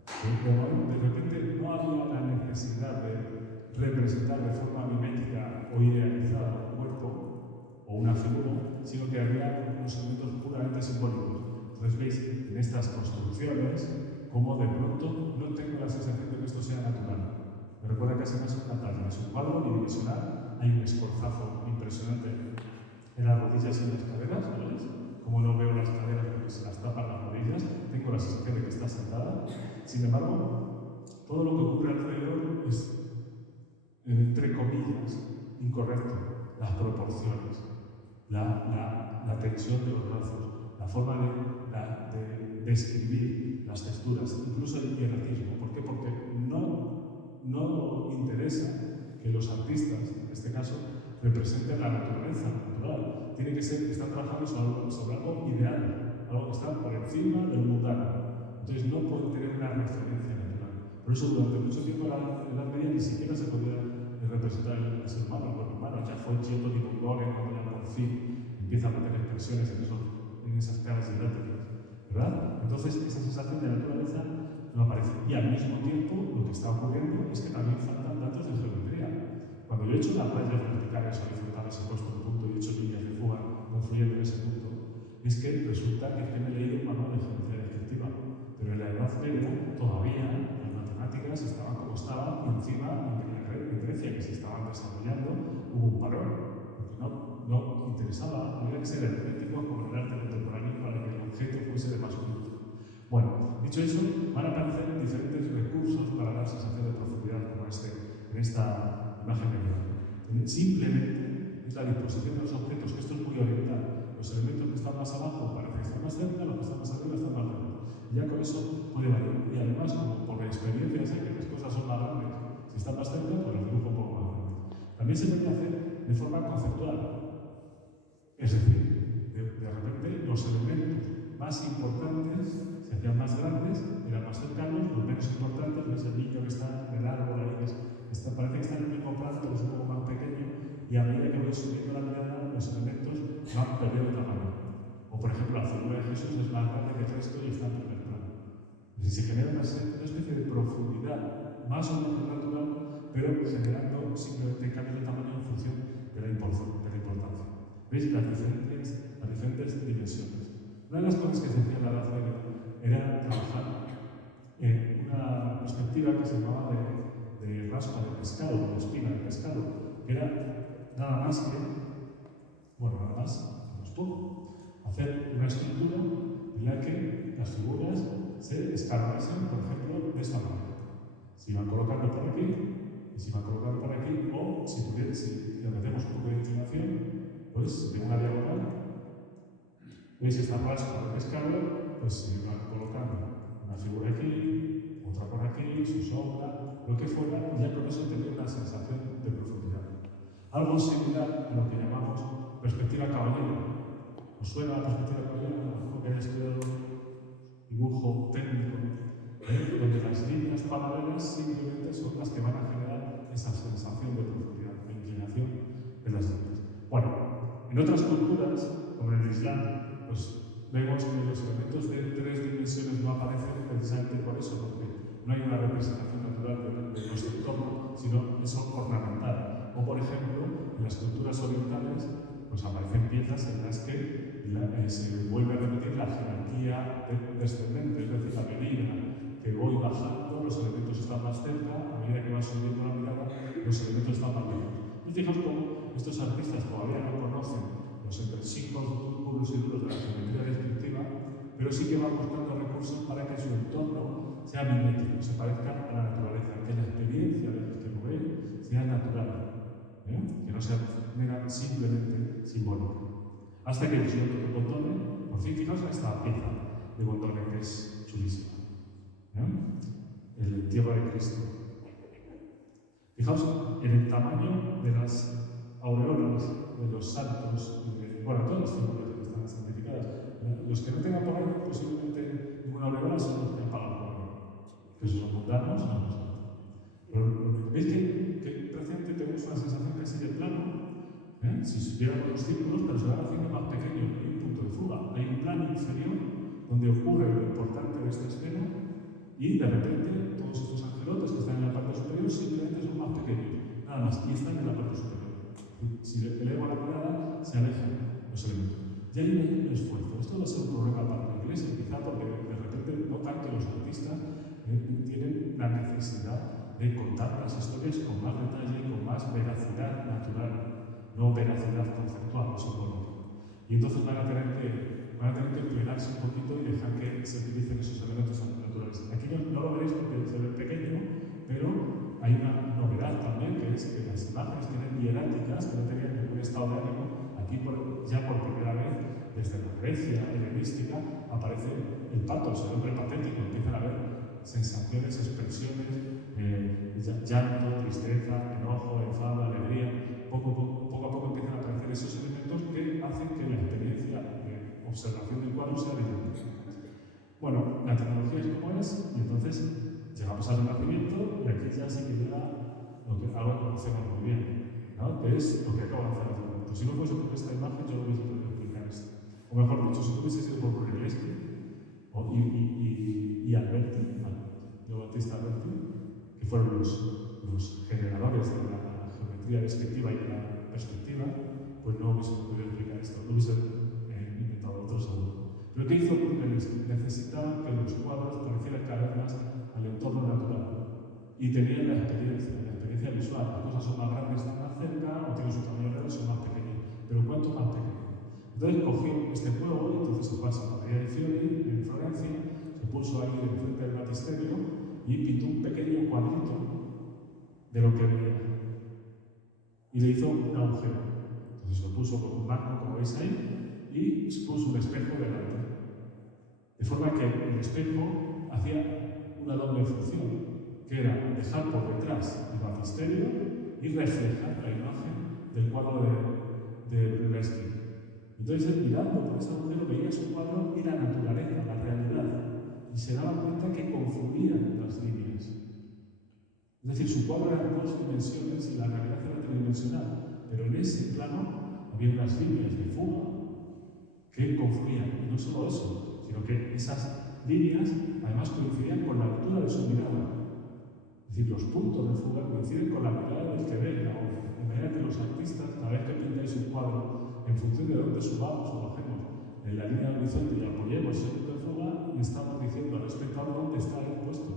De repente no había la necesidad de representar de forma mimética o idealizada un cuerpo o una figura, sino que había unos elementos puramente simbólicos. Entonces veis en estas construcciones como de pronto no tengo la sensación de que esto sea natural. Me recuerda casi más una tabla, es un cuadro bidimensional, hay un escorzazo impresionante en las rodillas y en las caderas, ¿lo veis? Como no veo las caderas porque se las tapan las rodillas, tengo la sensación de que está sentada. Sin embargo, todo lo que ocurre alrededor es, entre comillas, incorrecto. Las proporciones, la tensión de los brazos, la forma de describir las texturas, incluso el hieratismo. ¿Por qué? Porque no interesa que los artistas, en este caso, representen la naturaleza natural. Tiene que ser que están trabajando sobre algo ideal, algo que está por encima del mundano. Entonces no pueden tener una referencia natural. Por eso durante mucho tiempo la Edad Media ni siquiera se podía representar el ser humano, el cuerpo humano. Ya fue Giotto di Bondone cuando ya por fin empieza a meter expresiones en esas caras didácticas, ¿verdad? Entonces esa sensación de naturaleza no aparece. Y al mismo tiempo lo que está ocurriendo es que también faltan datos de geometría. Cuando yo he hecho las rayas verticales horizontales, he puesto un punto y he hecho líneas de fuga confluyendo en ese punto, es que resulta que me he leído un manual de geometría descriptiva. Pero en la Edad Media todavía las matemáticas estaban como estaban y encima en Grecia, que se estaban desarrollando, hubo un parón. Porque no interesaba, había que ser hermético como el arte contemporáneo para que el objeto fuese de más culto. Bueno, dicho eso, van a aparecer diferentes recursos para dar sensación de profundidad como en esta imagen medial. Simplemente es la disposición de los objetos, que esto es muy oriental. Los elementos que están más abajo parecen estar más cerca, los que están más arriba están más lejos. Y ya con eso puede variar. Y además, como por la experiencia sé que las cosas son más grandes, si están más cerca, pues los dibujo un poco más grandes. También también se podía hacer de forma conceptual. Es decir, de repente los elementos más importantes se hacían más grandes, eran más cercanos, los menos importantes, ves el niño que está en el árbol ahí, parece que está en el mismo plano, pero es un poco más pequeño, y a medida que voy subiendo la mirada, los elementos van perdiendo tamaño. O por ejemplo, la figura de Jesús es más grande que el resto y está en primer plano. Si se genera una especie de profundidad más o menos natural, pero generando simplemente cambios de tamaño en función de la importancia. ¿Veis? Las diferentes dimensiones. Una de las cosas que se hacía en la Edad Media era trabajar en una perspectiva que se llamaba de raspa de pescado, de espina de pescado, que era nada más que, hacer una estructura en la que las figuras se escalonasen, por ejemplo, de esta manera. Se iban colocando por aquí, y se iban colocando por aquí, o si le metemos un poco de inclinación, pues de una diagonal, veis esta raspa de pescado, pues se iban colocando una figura aquí, otra por aquí, su sombra, lo que fuera, y ya con eso tenía una sensación de profundidad. Algo similar a lo que llamamos perspectiva caballera. ¿Os suena la perspectiva caballera? Como que haya estudiado dibujo técnico, donde las líneas paralelas simplemente son las que van a generar esa sensación de profundidad, de inclinación de las líneas. Bueno, en otras culturas, como en el Islam, pues vemos que los elementos de 3 dimensiones no aparecen precisamente por eso, porque no hay una representación natural de nuestro entorno, sino eso ornamental. O por ejemplo, en las culturas orientales, pues aparecen piezas en las que se vuelve a repetir la jerarquía descendente, es decir, la medida que voy bajando, los elementos están más cerca, a medida que va subiendo la mirada, los elementos están más lejos. Y fijaos cómo estos artistas todavía no conocen los entresijos puros y duros de la geometría descriptiva, pero sí que van buscando recursos para que su entorno sea mimético, se parezca a la naturaleza, que la experiencia del que lo ve sea natural, que no sea simplemente simbólica. Hasta que el Giotto de Bondone, por fin, fijaos en esta pieza de Bondone, que es chulísima. El entierro de Cristo. Fijaos en el tamaño de las aureolas, de los santos, todas las figuras que están santificadas. Los que no tengan por ahí posiblemente ninguna aureola son los que han pagado por ahí. Que son mundanos, no lo son. Pero veis que prácticamente tenemos una sensación casi de plano. Si supiéramos los círculos, pero se van haciendo más pequeños, hay un punto de fuga, hay un plano inferior donde ocurre lo importante de esta escena y de repente todos estos angelotes que están en la parte superior simplemente son más pequeños, nada más, y están en la parte superior. Si elevo la mirada, se alejan los elementos. Ya hay un esfuerzo. Esto va a ser un problema para la Iglesia, quizá porque de repente notan que los artistas tienen la necesidad de contar las historias con más detalle, con más veracidad natural. No veracidad conceptual o simbólica. Y entonces van a tener que plenarse un poquito y dejar que se utilicen esos elementos naturales. Aquí no lo veréis porque se ve pequeño, pero hay una novedad también, que es que las imágenes que eran hieráticas, que no tenían ningún estado de ánimo, aquí ya por primera vez, desde la Grecia helenística, aparece el patos, el hombre patético, empiezan a haber sensaciones, expresiones, llanto, tristeza, enojo, enfado, alegría. Poco a poco empiezan a aparecer esos elementos que hacen que la experiencia de observación del cuadro sea diferente. Bueno, la tecnología es como es, y entonces llegamos al Renacimiento, y aquí ya sí que llega algo que conocemos muy bien, ¿no? Que es lo que acabo de hacer hace un momento. Si no fuese por esta imagen, yo no hubiese podido explicar esto. O mejor dicho, si no hubiese sido por Brunelleschi y Alberti, Leo Battista Alberti, que fueron los generadores de la geometría descriptiva y de la perspectiva, pues no hubiese podido explicar esto, no hubiese inventado otro seguro. Pero ¿qué hizo Brunelleschi? Necesitaba que los cuadros parecieran cada vez más al entorno natural y tenían la experiencia visual. Las cosas son más grandes, están más cerca, o tienen su tamaño real, son más pequeños. Pero ¿cuánto más pequeño? Entonces cogió este juego y entonces se fue a Santa Maria di Fiori, en Florencia, se puso ahí enfrente del batisterio y pintó un pequeño cuadrito de lo que veía. Y le hizo un agujero. Entonces lo puso con un marco, como veis ahí, y se puso un espejo delante. De forma que el espejo hacía una doble función, que era dejar por detrás el batisterio y reflejar la imagen del cuadro de Brunelleschi. Entonces él, mirando por ese agujero, veía su cuadro y la naturaleza, la realidad, y se daba cuenta que confluían las líneas. Es decir, su cuadro era en 2 dimensiones y la realidad era tridimensional, pero en ese plano había unas líneas de fuga que confluían. Y no solo eso, sino que esas líneas además coincidían con la altura de su mirada. Es decir, los puntos de fuga coinciden con la mirada del que ve la obra. De manera que los artistas, cada vez que pintáis un cuadro, en función de dónde subamos o bajemos en la línea del horizonte y apoyemos ese punto de fuga, le estamos diciendo al espectador dónde está el puesto.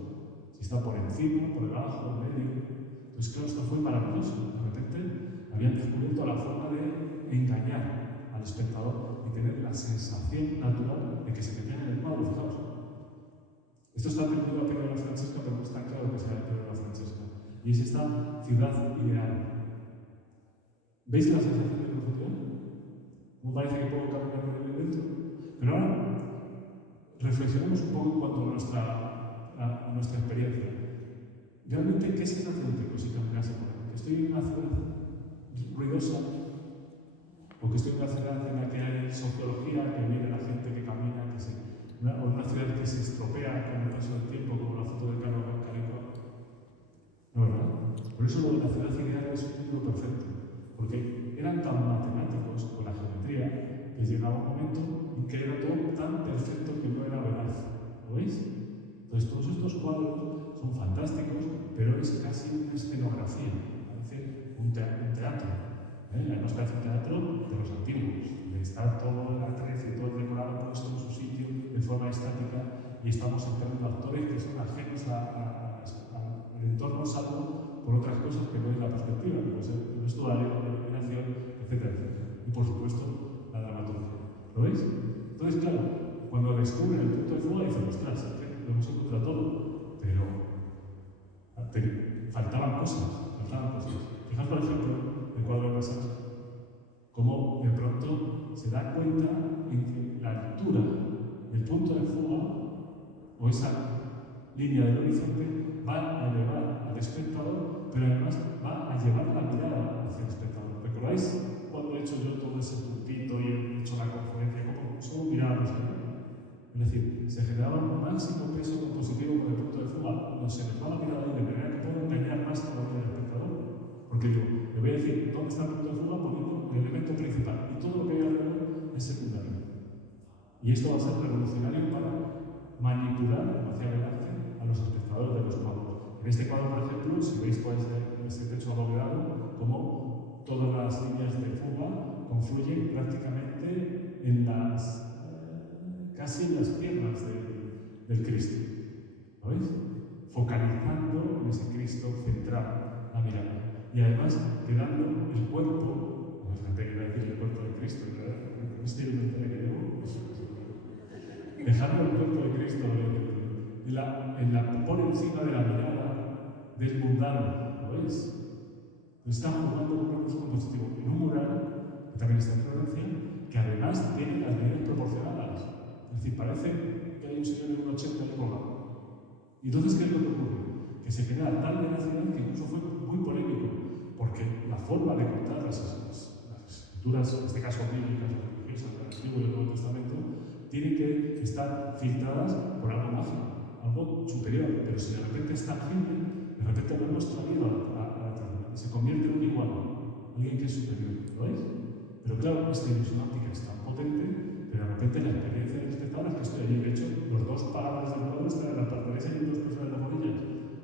Si está por encima, por debajo, en medio. Entonces, claro, esto fue maravilloso. De repente habían descubierto la forma de engañar al espectador y tener la sensación natural de que se metían en el cuadro. Fijaos. Esto está atribuido a Piero de la Francesca, pero no está claro que sea Piero de la Francesca. Y es esta ciudad ideal. ¿Veis la sensación de profundidad? ¿No parece que puedo caminar por el dentro? Pero ahora reflexionemos un poco en cuanto a nuestra experiencia. ¿Realmente qué sensación tengo si caminase por aquí? ¿Que estoy en una ciudad ruidosa? ¿O que estoy en una ciudad en la que hay sociología, que viene la gente que camina, o una ciudad que se estropea con el paso del tiempo, como la foto de Carlos Calico? No, ¿verdad? Por eso lo de la ciudad ideal es un libro perfecto, porque eran tan matemáticos con la geometría que llegaba un momento en que era todo tan perfecto que no era veraz. ¿Lo veis? Entonces todos estos cuadros son fantásticos, pero es casi una escenografía, parece un teatro. Además parece un teatro de los antiguos, donde está todo el atrece, todo el decorado puesto en su sitio de forma estática y estamos entrando actores que son ajenos al entorno, salvo por otras cosas que no es la perspectiva, como es el vestuario, la iluminación, etcétera, etcétera. Y por supuesto, la dramaturgia. ¿Lo veis? Entonces, claro, cuando descubren el punto de fuga dicen, ostras, lo hemos encontrado todo, pero faltaban cosas. Fijaos, por ejemplo, el cuadro de Versace, cómo de pronto se da cuenta en que la altura del punto de fuga o esa línea del horizonte va a elevar al espectador, pero además va a llevar la mirada hacia el espectador. ¿Recordáis cuando he hecho yo todo ese puntito y he hecho la conferencia? Como solo mirábamos ahí. Es decir, se generaba un máximo peso compositivo con el punto de fuga, no se nos va la mirada ahí de manera que puedo engañar más todavía al espectador. Porque digo, le voy a decir dónde está el punto de fuga poniendo el elemento principal y todo lo que hay alrededor es secundario. Y esto va a ser revolucionario para manipular, como hacía Velázquez, a los espectadores de los cuadros. En este cuadro, por ejemplo, si veis cuál es ese techo abovedado, como todas las líneas de fuga confluyen prácticamente en casi en las piernas del Cristo. ¿Lo veis? Focalizando en ese Cristo central la mirada. Y además quedando el cuerpo, no es gente que va a decir el cuerpo de Cristo, ¿verdad? Con este inventario que llevo, dejando el cuerpo de Cristo por encima de la mirada del mundano, ¿lo veis? Está jugando con un recurso compositivo en un mural, que también está en Florencia, que además tiene las medidas proporcionadas. Es decir, parece que hay un señor en un 80 de colgado. ¿Y entonces qué es lo que ocurre? Que se genera tal veracidad que incluso fue muy polémico, porque la forma de contar las escrituras, en este caso bíblicas o religiosas del Antiguo y del Nuevo Testamento, tienen que estar filtradas por algo mágico, algo superior. Pero si de repente es tangible, de repente lo hemos traído a la tierra, se convierte en un igual, alguien que es superior. ¿Lo veis? Pero claro, esta ilusión óptica es tan potente, pero de repente la experiencia del espectador es que estoy allí. De hecho, los dos pagadores del cuadro están en la parteres y dos personas en las rodillas.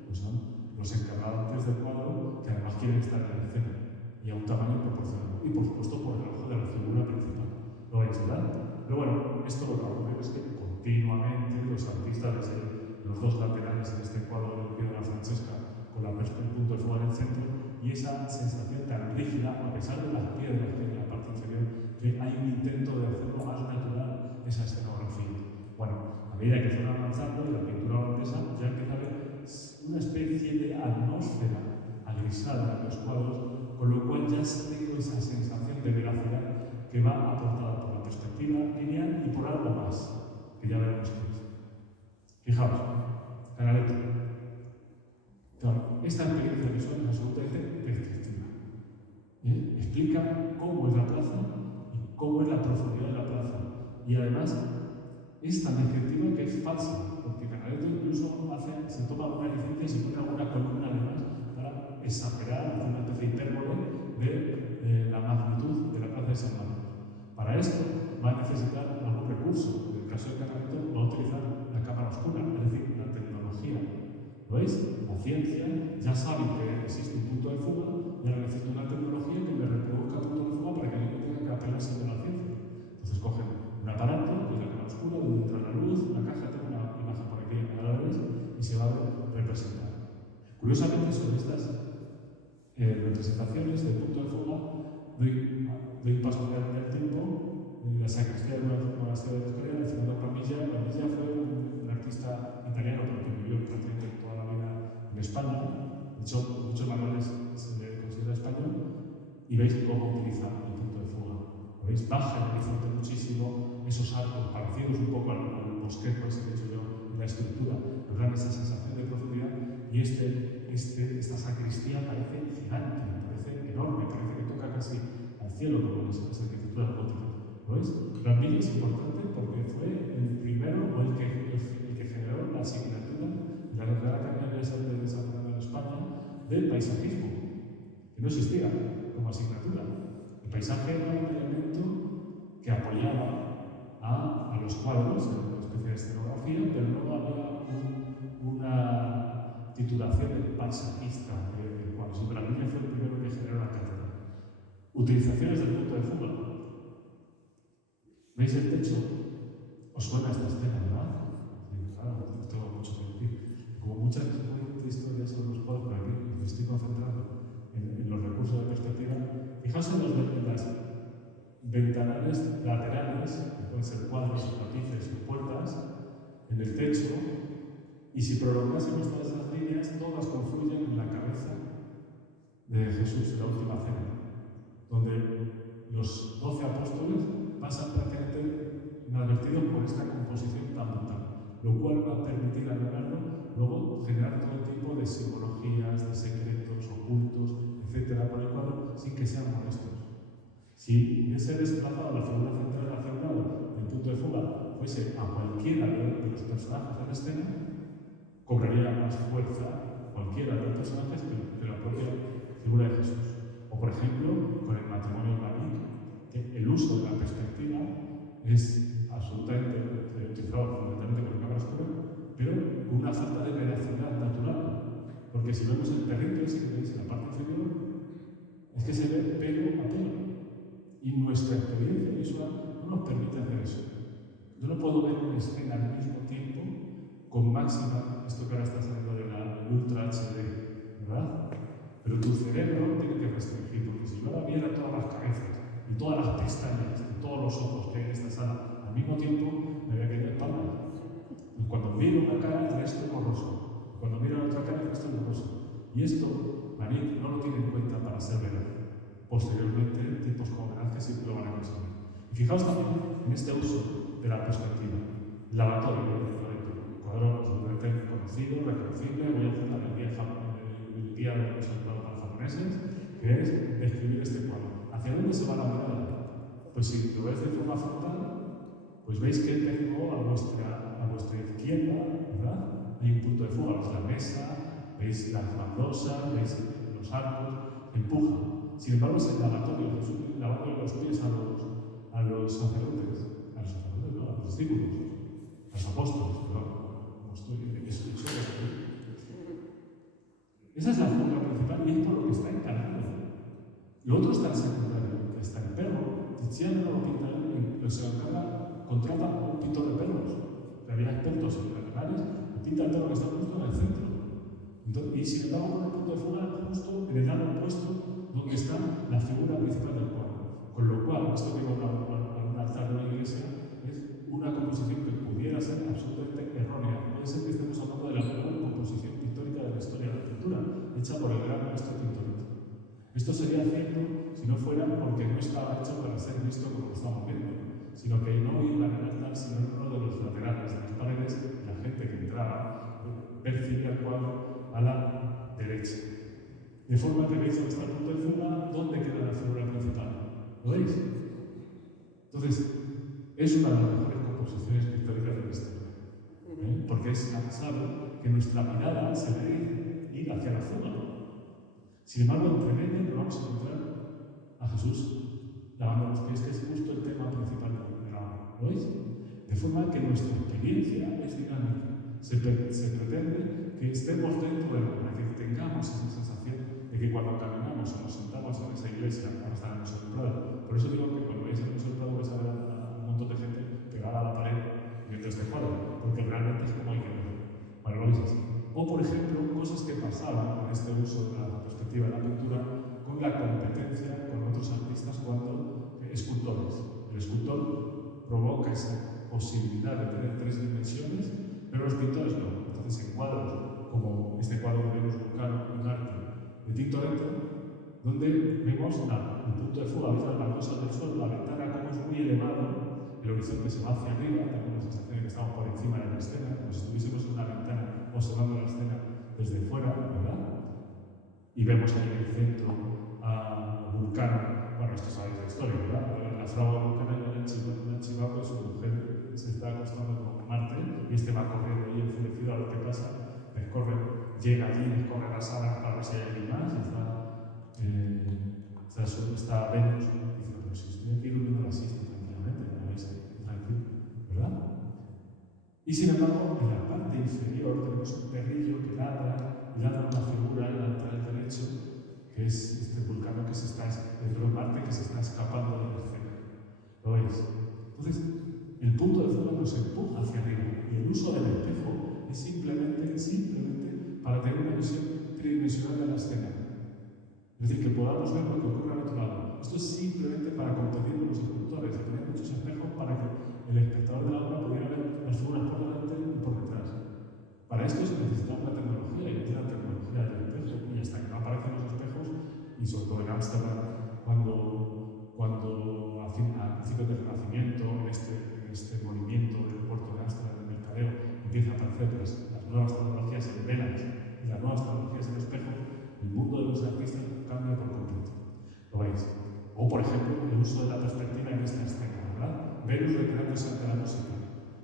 Pues son los encargados del cuadro que además quieren estar en la escena y a un tamaño proporcional. Y por supuesto por el ojo de la figura principal. ¿Lo veis, verdad? Pero bueno, esto lo que ocurre es que continuamente los artistas, desde los dos laterales en este cuadro del Piero de la Francesca, con el punto de fuga en el centro, y esa sensación tan rígida, a pesar de las piedras que hay en la parte inferior, que hay un intento de hacerlo más natural esa escenografía. Bueno, a medida que fueron avanzando y la pintura holandesa, ya empieza a haber una especie de atmósfera agrisada en los cuadros, con lo cual ya tengo esa sensación de veracidad que va aportada por la perspectiva lineal y por algo más, que ya veremos qué es. Fijaos, Canaletto. Claro, esta experiencia visual es absolutamente Explica cómo es la plaza y cómo es la profundidad de la plaza. Y además es tan descriptiva que es falsa, porque Canaletto incluso se toma una licencia y se pone alguna columna además para exagerar, hacer una especie de hipérbole de la magnitud de la plaza de San Marcos. Para esto va a necesitar algún recurso. En el caso de Canaletto va a utilizar la cámara oscura, es decir, la tecnología. ¿Lo veis? La ciencia ya sabe que existe un punto de fuga y ahora necesita una tecnología que me reproduzca el punto de fuga para que yo no tenga que apelarse de la ciencia. Entonces cogen un aparato, que es la cámara oscura, donde entra la luz, una caja, tiene una imagen por aquí en valores y se va a representar. Curiosamente, sobre estas representaciones de punto de fuga, doy un paso hacia el tiempo. La sacristía de una ciudad de historia, el Fernando Ramilla. Ramilla fue un artista italiano, pero que vivió prácticamente toda la vida en España. De hecho, muchos manuales se le considera español. Y veis cómo utiliza el punto de fuga. ¿Lo veis? Baja el horizonte muchísimo, esos arcos parecidos un poco al bosquejo ese que he dicho yo, la estructura, nos dan esa sensación de profundidad. Y esta sacristía parece gigante, parece enorme, parece que toca casi al cielo como las arquitecturas góticas. ¿Lo veis? Ramilla es importante porque fue el primero o el que generó la asignatura de la Real Academia de San Fernando en España del paisajismo, que no existía como asignatura. El paisaje era un elemento que apoyaba a los cuadros, en una especie de escenografía, pero no había una titulación de paisajista del cuadro. Ramilla fue el primero que generó la cátedra. Utilizaciones del punto de fuga. ¿Veis el techo? ¿Os suena esta escena, verdad? Claro, tengo mucho que decir. Como muchas historias sobre los cuadros, pero aquí me estoy concentrando en los recursos de perspectiva. Fijaos en las ventanales laterales, que pueden ser cuadros, matices o puertas, en el techo, y si prolongásemos todas esas líneas, todas confluyen en la cabeza de Jesús, en la última cena, donde los 12 apóstoles pasan prácticamente inadvertidos por esta composición tan brutal, lo cual va a permitir a Leonardo luego generar todo tipo de simbologías, de secretos, ocultos, etcétera, por el cuadro, sin que sean molestos. Si hubiese desplazado la figura central del acertado del punto de fuga fuese a cualquiera de los personajes de la escena, cobraría más fuerza cualquiera de los personajes que la propia figura de Jesús. O por ejemplo, con el matrimonio Maní, que el uso de la perspectiva es absolutamente utilizado fundamentalmente con cámara oscura, pero con una falta de veracidad natural. Porque si vemos el perrito ese que veis en la parte inferior, es que se ve pelo a pelo. Y nuestra experiencia visual no nos permite hacer eso. Yo no puedo ver una escena al mismo tiempo con máxima, esto que ahora está saliendo de la Ultra HD, ¿verdad? Pero tu cerebro tiene que restringir, porque si yo ahora viera todas las cabezas y todas las pestañas y todos los ojos que hay en esta sala al mismo tiempo, me voy a quedar de espaldas. Cuando miro una cara, el resto es borroso. Cuando miro otra cara, el resto es borroso. Y esto, Maní no lo tiene en cuenta para ser veraz. Posteriormente, tipos como Velázquez siempre lo van a conseguir. Y fijaos también en este uso de la perspectiva. El lavatorio, el cuadro absolutamente conocido, reconocible. Voy a hacer la del guía de los japoneses, que es describir este cuadro. ¿Hacia dónde se va la mirada? Pues si lo ves de forma frontal, pues veis que tengo a vuestra izquierda, ¿verdad? Hay un punto de fuga, veis la mesa, veis las baldosas, veis los arcos, empuja. Sin embargo, es el lavatorio, Jesús lavando los pies a los sacerdotes, no, a los discípulos, a los apóstoles, perdón. Esa es la figura principal y es por lo que está encarnado. Lo otro está en secundario, que está el perro. Tiziano no lo pinta él, pero se encarga, contrata a un pintor de perros, que había expertos en animales, y pinta el perro que está justo en el centro. Entonces, y sin embargo, con el punto de fuga justo en el lado opuesto, donde está la figura principal del cuadro. Con lo cual, esto que vemos a un altar de una iglesia es una composición que pudiera ser absolutamente errónea. Puede ser que estemos hablando de la mejor composición pictórica de la historia de la pintura, hecha por el gran maestro Tintoretto. Esto sería cierto si no fuera porque no estaba hecho para ser visto como lo estamos viendo, sino que no iba en el altar, sino en uno de los laterales de las paredes, y la gente que entraba percibía el cuadro a la derecha. De forma que veis donde está el punto de fuga, ¿dónde queda la figura principal? ¿Lo veis? Entonces, es una de las mejores composiciones pictóricas de la historia. Porque es cansado que nuestra mirada se debe ir hacia la fuga. Sin embargo, entre medias nos vamos a encontrar a Jesús lavando los pies, que es justo el tema principal de la obra. ¿Lo veis? De forma que nuestra experiencia es dinámica. Se pretende que estemos dentro de la obra, que tengamos esa sensación de que cuando caminamos o nos sentamos en esa iglesia, ahora está en el Museo del Prado. Por eso digo que cuando veis el Museo del Prado vais a ver a un montón de gente pegada a la pared mientras te cuadro, porque realmente es como hay que verlo. Vale, lo veis así. O, por ejemplo, cosas que pasaban en este uso de la perspectiva de la pintura con la competencia con otros artistas cuando escultores. El escultor provoca esa posibilidad de tener 3 dimensiones, pero los pintores no. Entonces, en cuadros como este cuadro de Venus Vulcano, un arte de Tintoretto, donde vemos el punto de fuga, veis las baldosas del sol, la ventana como es muy elevado, el horizonte se va hacia arriba, tenemos la sensación de que estamos por encima de la escena, como si estuviésemos en una ventana observando la escena desde fuera, ¿verdad? Y vemos ahí en el centro a Vulcano, bueno, esto sabéis la historia, ¿verdad? La fragua Vulcano en Chivago, su mujer se está acostando con Marte y este va corriendo ahí enfurecido a lo que pasa, llega allí, descorre la sala para ver si hay alguien más y está Venus y dice, pero si estoy aquí durmiendo la siesta tranquilamente, no veis tranquilo, ¿verdad? Y sin embargo, en la parte inferior tenemos un perrillo que ladra una figura en el lateral derecho, que es este Vulcano que se está, Marte que se está escapando de la escena. ¿Lo veis? Entonces, el punto de fuga nos empuja hacia arriba y el uso del espejo es simplemente para tener una visión tridimensional de la escena. Es decir, que podamos ver lo que ocurre al otro lado. Esto es simplemente para competir con los escultores, y tener muchos espejos para que el espectador de la obra pudiera ver las figuras por delante y por detrás. Para esto se necesita una tecnología, y es la tecnología del espejo. Y hasta que no aparecen los espejos, y sobre todo en Ámsterdam, cuando a principios del Renacimiento, en este movimiento del puerto de Ámsterdam, del mercadeo, empiezan a aparecer las nuevas tecnologías en velas y las nuevas tecnologías en espejos, el mundo de los artistas cambia por completo. ¿Lo veis? O, por ejemplo, el uso de la perspectiva en esta escena, ¿verdad? Venus recreándose ante la música.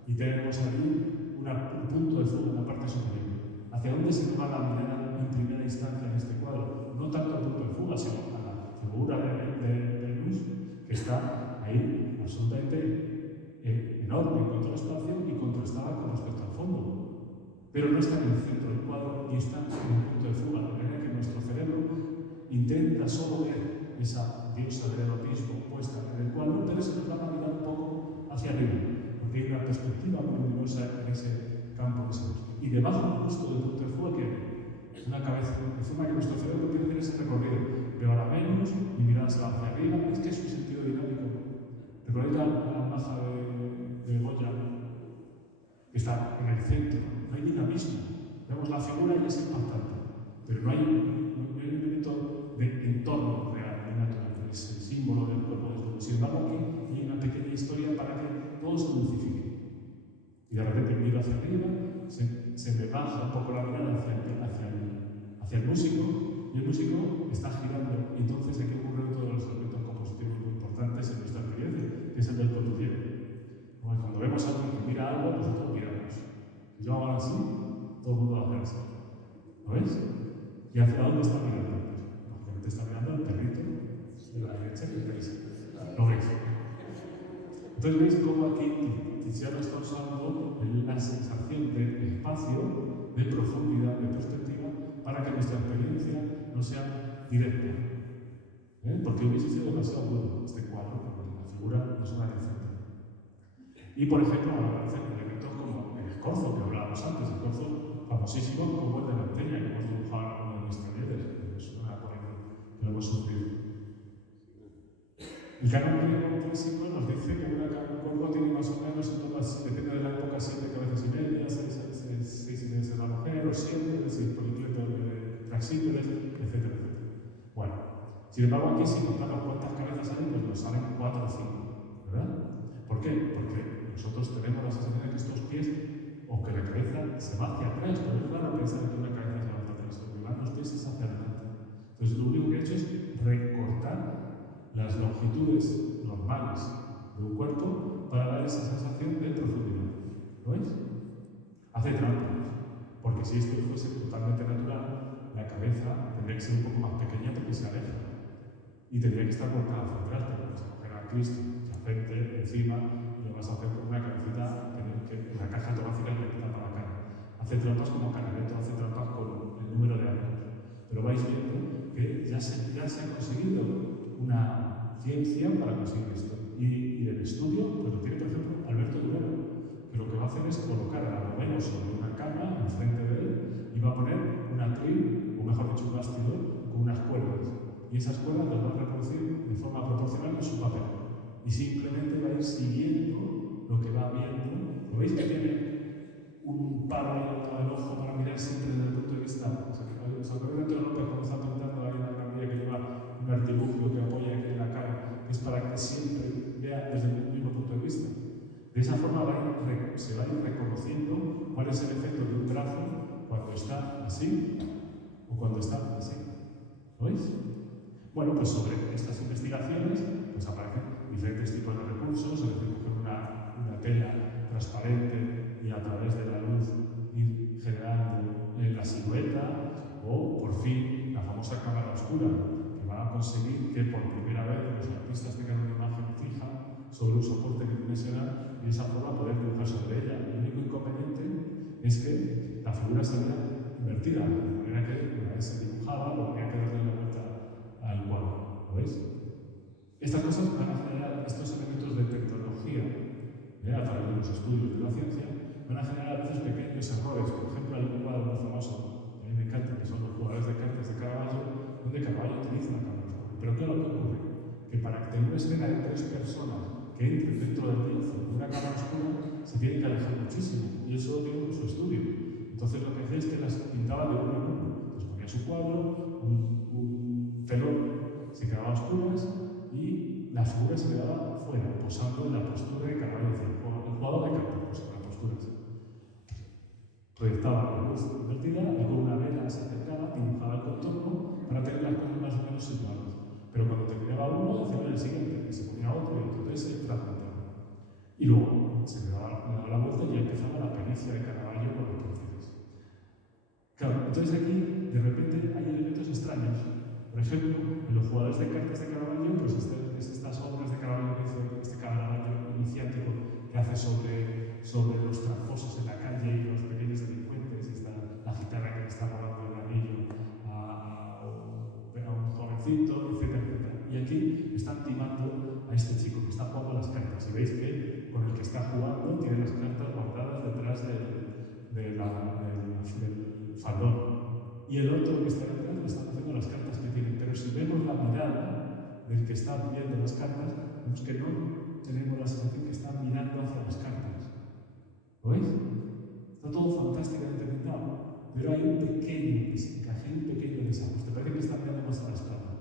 Y tenemos ahí un punto de fuga en la parte superior. ¿Hacia dónde se va la mirada en primera instancia en este cuadro? No tanto al punto de fuga, sino a la figura de Venus, que está ahí absolutamente enorme en cuanto al espacio y contrastada con respecto al fondo. Pero no está en el centro del cuadro y está en un punto de fuga, de manera que nuestro cerebro intenta solo ver esa diosa del erotismo puesta en el cuadro, pero se nos va a mirar un poco hacia arriba, porque hay una perspectiva muy luminosa en ese campo que se busca. Y debajo justo del punto de fuga que es una cabeza, de forma que nuestro cerebro tiene que hacer ese recorrido. Veo a la Venus, mi mirada se va hacia arriba, es que es un sentido dinámico. ¿Recordáis la maja de Goya? Que está en el centro, no hay dinamismo. Vemos la figura y es impactante, pero no hay un elemento de entorno real y natural, es el símbolo del cuerpo desnudo. Sin embargo, aquí hay una pequeña historia para que todo se dulcifique. Y de repente miro hacia arriba, se me baja un poco la mirada hacia el músico, y el músico está girando, y entonces aquí ocurren todos los elementos compositivos muy importantes en nuestra experiencia, que es el del cotidiano. Cuando vemos a alguien que mira algo, nosotros miramos. Si yo hago así, todo el mundo va a hacer así. ¿Lo ves? ¿Y hacia dónde está mirando? Lógicamente está mirando al perrito de la derecha que veis. ¿Lo veis? Entonces veis cómo aquí Tiziano está usando la sensación de espacio, de profundidad, de perspectiva, para que nuestra experiencia no sea directa. Porque hubiese sido demasiado bueno este cuadro, porque la figura no suena decente. Y por ejemplo, aparecen elementos como el escorzo que hablábamos antes, el escorzo famosísimo como el de la Anteña, que hemos dibujado en uno de mis talleres, que es una polémica que lo hemos sufrido. El canon griego clásico nos dice que un cuerpo tiene más o menos, depende de la época, 7 cabezas y media, 6 y media de la mujer, o 7, si Policleto de Praxíteles, etc. Bueno, sin embargo, aquí si contamos cuántas cabezas hay, pues nos salen 4 o 5, ¿verdad? ¿Por qué? Porque nosotros tenemos la sensación de que estos pies, o que la cabeza se va hacia atrás, pero es raro pensar que una cabeza se va hacia atrás, lo que van los pies es hacia adelante. Entonces, lo único que he hecho es recortar las longitudes normales de un cuerpo para dar esa sensación de profundidad. ¿Lo veis? Hace trampas, porque si esto fuese totalmente natural, la cabeza tendría que ser un poco más pequeña porque se aleja y tendría que estar volcada hacia atrás, pero pues coger a Cristo, se frente encima y lo vas a hacer con una cabecita, una caja torácica que le tapa la cara. Hace trampas como Canaletto, hace trampas con el número de años. Pero vais viendo que ya se ha conseguido una ciencia para conseguir esto. Y el estudio, pues lo tiene, por ejemplo, Alberto Durero, que lo que va a hacer es colocar al noveno sobre una cama enfrente de él y va a poner un atril, o mejor dicho, un bastidor con unas cuerdas. Y esas cuerdas las va a reproducir de forma proporcional en su papel. Y simplemente va a ir siguiendo lo que va viendo. ¿Lo veis que tiene un palo ahí al lado del ojo para mirar siempre desde el punto de vista? O sea, ¿os acordáis de López cuando está pintando ahí una gramilla que lleva un artilugio que apoya aquí en la cara? Es para que siempre vea desde el mismo punto de vista. De esa forma se va a ir reconociendo cuál es el efecto de un brazo cuando está así o cuando está así. ¿Lo veis? Bueno, pues sobre estas investigaciones pues aparecen diferentes tipos de recursos, es decir, coger una tela transparente y a través de la luz ir generando la silueta, o por fin la famosa cámara oscura, que va a conseguir que por primera vez los artistas tengan una imagen fija sobre un soporte tridimensional y de esa forma poder dibujar sobre ella. El único inconveniente es que la figura salía invertida, de manera que una vez se dibujaba, lo tenía que darle la vuelta al cuadro. ¿Lo veis? Estas cosas van a generar, estos elementos de tecnología, a través de los estudios de la ciencia, van a generar a veces pequeños errores. Por ejemplo, hay un cuadro muy famoso, que a mí me encanta, que son los jugadores de cartas de Caravaggio, donde Caravaggio utiliza la cámara oscura. Pero ¿qué es lo que ocurre? Que para tener una escena de 3 personas que entren dentro del lienzo con una cámara oscura, se tienen que alejar muchísimo. Y eso lo tiene en su estudio. Entonces lo que hacía es que las pintaba de uno en uno. Entonces ponía su cuadro, un telón se quedaba a oscuras y la figura se quedaba fuera, posando en la postura de Caravaggio. El jugador de cartas posa en las posturas. Proyectaba la luz invertida y con una vela se acercaba, dibujaba el contorno para tener las cosas más o menos situadas. Pero cuando terminaba uno, hacía el siguiente, y se ponía otro y otro. Entonces se fragmentaba. Y luego se le daba la vuelta y ya empezaba la pericia de Caravaggio con los porcines. Claro, entonces aquí de repente hay elementos extraños. Por ejemplo, en los jugadores de cartas de Caravaggio, pues estas obras de Caravaggio que hizo este Caravaggio iniciático que hace sobre los tramposos en la calle y los pequeños delincuentes, y la gitana que le está robando el anillo a un jovencito, etc. Y aquí están timando a este chico que está jugando las cartas. Y veis que con el que está jugando tiene las cartas guardadas detrás del faldón. Y el otro que está detrás le está haciendo las cartas que tiene. Pero si vemos la mirada del que está viendo las cartas, vemos que no tenemos la sensación que está mirando hacia las cartas. ¿Lo veis? Está todo fantásticamente pintado, pero hay un pequeño desencaje, un pequeño desajuste. Parece que está mirando más a la espalda,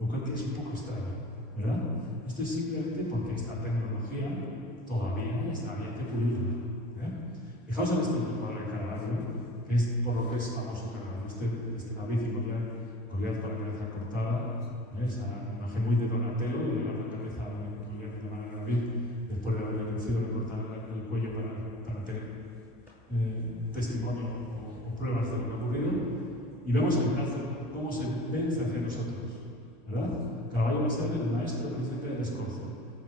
lo cual es un poco extraño, ¿verdad? Esto es simplemente porque esta tecnología todavía está bien que pulirla. Fijaos en este cuadro de Caravaggio, que es por lo que es famoso Caravaggio. Este David y Goliat con la cabeza cortada, esa imagen muy de Donatello y de la cabeza de la mano de David, después de haberle vencido, le cortar el cuello para tener testimonio o pruebas de lo que ha ocurrido. Y vemos el brazo, cómo se vence hacia nosotros, ¿verdad? Caravaggio va a ser el maestro precisamente del escorzo.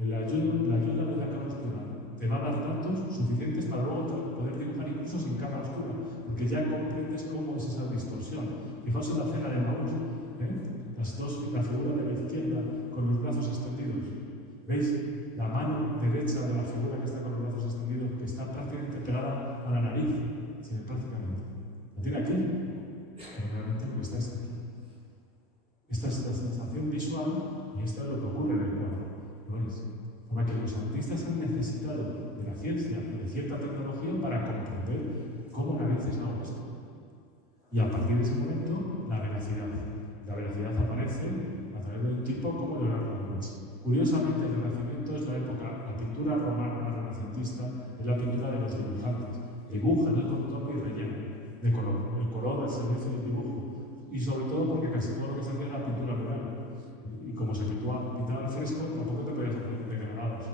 La ayuda de la cámara oscura te va a dar datos suficientes para luego poder dibujar incluso sin cámara oscura, porque ya comprendes cómo es esa distorsión. Fijaos en la cena de Maús, la figura de la izquierda con los brazos extendidos. ¿Veis? La mano derecha de la figura que está con los brazos extendidos, que está prácticamente pegada a la nariz. Sí, prácticamente. ¿La tiene aquí? Pero realmente lo que está es aquí. Esta es la sensación visual y esto es lo que ocurre en el cuadro. ¿Lo veis? Como que los artistas han necesitado de la ciencia y de cierta tecnología para comprender cómo narices hago esto. Y a partir de ese momento, la veracidad. La veracidad aparece a través de un tipo como Leonardo da Vinci. Curiosamente, el Renacimiento es la época, la pintura romana renacentista es la pintura de los dibujantes. Dibujan el contorno y relleno de color. El color al servicio del dibujo. Y sobre todo porque casi todo lo que se hace es la pintura mural. como se pintaba al fresco, tampoco te podías hacer de decorados.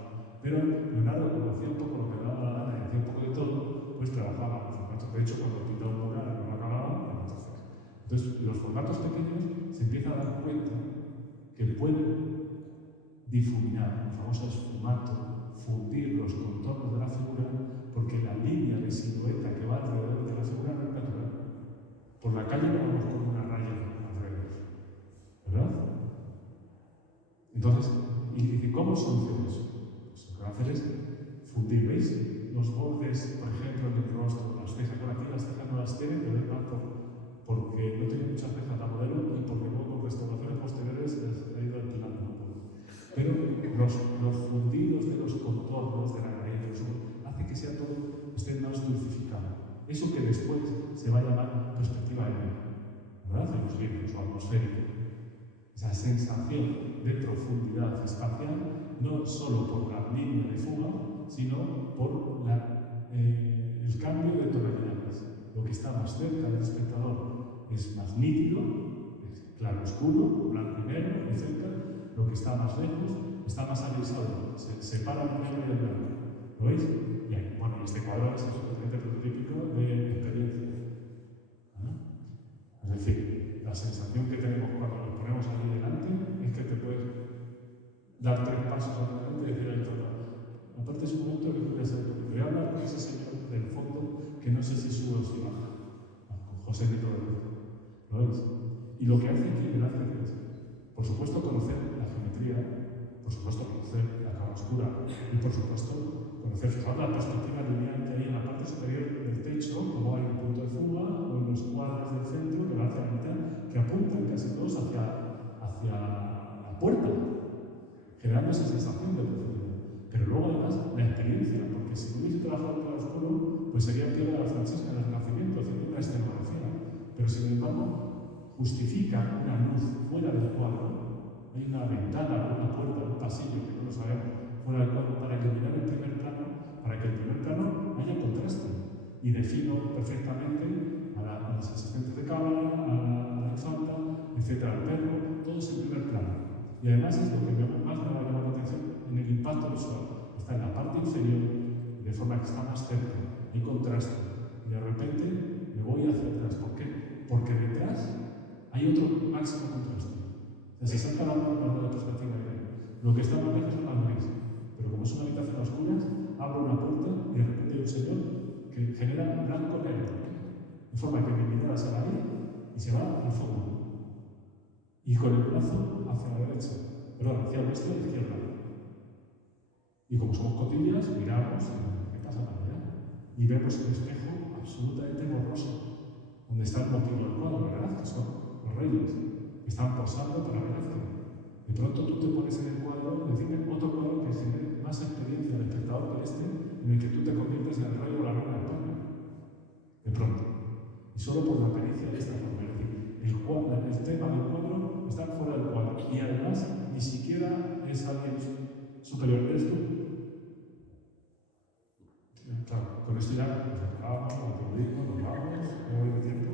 Pero Leonardo, como hacía un poco lo que daba la gana y hacía un poco de todo, pues trabajaba en formatos. De hecho, cuando pintaba un mural y no lo acababa, entonces los formatos pequeños se empiezan a dar cuenta que pueden difuminar, el famoso esfumato, fundir los contornos de la figura, porque la línea de silueta que va alrededor de la figura no es natural. Por la calle no vamos con una raya alrededor, ¿verdad? Entonces, ¿y cómo soluciona eso? Pues lo que va a hacer es fundir, ¿veis? Los bordes, por ejemplo, en el rostro, las cejas por aquí, las cejas no las tiene, pero es más porque no tiene muchas cejas la modelo y porque luego con restauraciones posteriores les ha ido alquilando un poco. Pero los fundidos de los contornos de la nariz hace que sea todo esté más dulcificado. Eso que después se va a llamar perspectiva aérea, ¿verdad? En los libros o atmosférico. Esa sensación de profundidad espacial, no solo por la línea de fuga, sino por el cambio de tonalidades. Lo que está más cerca del espectador es más nítido, es claro oscuro, blanco y negro, muy cerca. Lo que está más lejos está más alisado, se separa el negro y el blanco. ¿Lo veis? Bien, bueno, este cuadro es absolutamente prototípico de experiencia. Es decir, la sensación que tenemos cuando nos ponemos ahí delante es que te puedes dar 3 pasos adelante y decir al todo. Aparte es un momento que puede ser, porque voy a hablar con ese señor del fondo que no sé si sube o si baja, con José de todo el mundo. ¿Lo veis? Y lo que hace aquí Velázquez es, por supuesto, conocer la geometría, por supuesto, conocer la cara oscura y, por supuesto, conocer, fijaos la perspectiva lineal que hay en la parte superior del techo, como hay un punto de fuga o en los cuadros del centro que va hacia la mitad, que apuntan casi todos hacia la puerta, generando esa sensación de profundidad. Pero luego, además, la experiencia, porque si no hubiese trabajado en oscuro, pues sería piedra francesa en el Renacimiento, haciendo una escenografía. Pero, sin embargo, justifica una luz fuera del cuadro. Hay una ventana, una puerta, un pasillo, que no lo sabemos, fuera del cuadro, para iluminar el primer plano, para que el primer plano haya contraste. Y defino perfectamente a los asistentes de cámara, a la infanta, etc., al perro, todos en primer plano. Y además es lo que más me va a llamar la atención en el impacto visual. Está en la parte inferior, de forma que está más cerca, hay contraste. Y de repente me voy hacia atrás. ¿Por qué? Porque detrás hay otro máximo contraste. O sea, se salta la mano de perspectiva. Lo que está más lejos es más gris. Pero como es una habitación a oscuras, abro una puerta y de repente hay un señor que genera blanco-negro. De forma que mi mirada se va a ir y se va al fondo. Y con el brazo hacia la derecha, perdón, hacia nuestra izquierda. Y como somos cotillas, miramos qué pasa para allá. Y vemos el espejo absolutamente borroso, donde está el motivo del cuadro, ¿verdad? Que son los reyes, que están posando para Velázquez. De pronto tú te pones en el cuadro, decime otro cuadro que genere más experiencia al espectador que este, en el que tú te conviertes en el rey o la reina de España. De pronto. Y solo por la pericia de esta forma. Es decir, el tema del cuadro está fuera del cuadro. Y además, ni siquiera es alguien superior. ¿Eres tú? Claro, con esto ya nos acabamos, lo digo, nos vamos, no voy de tiempo.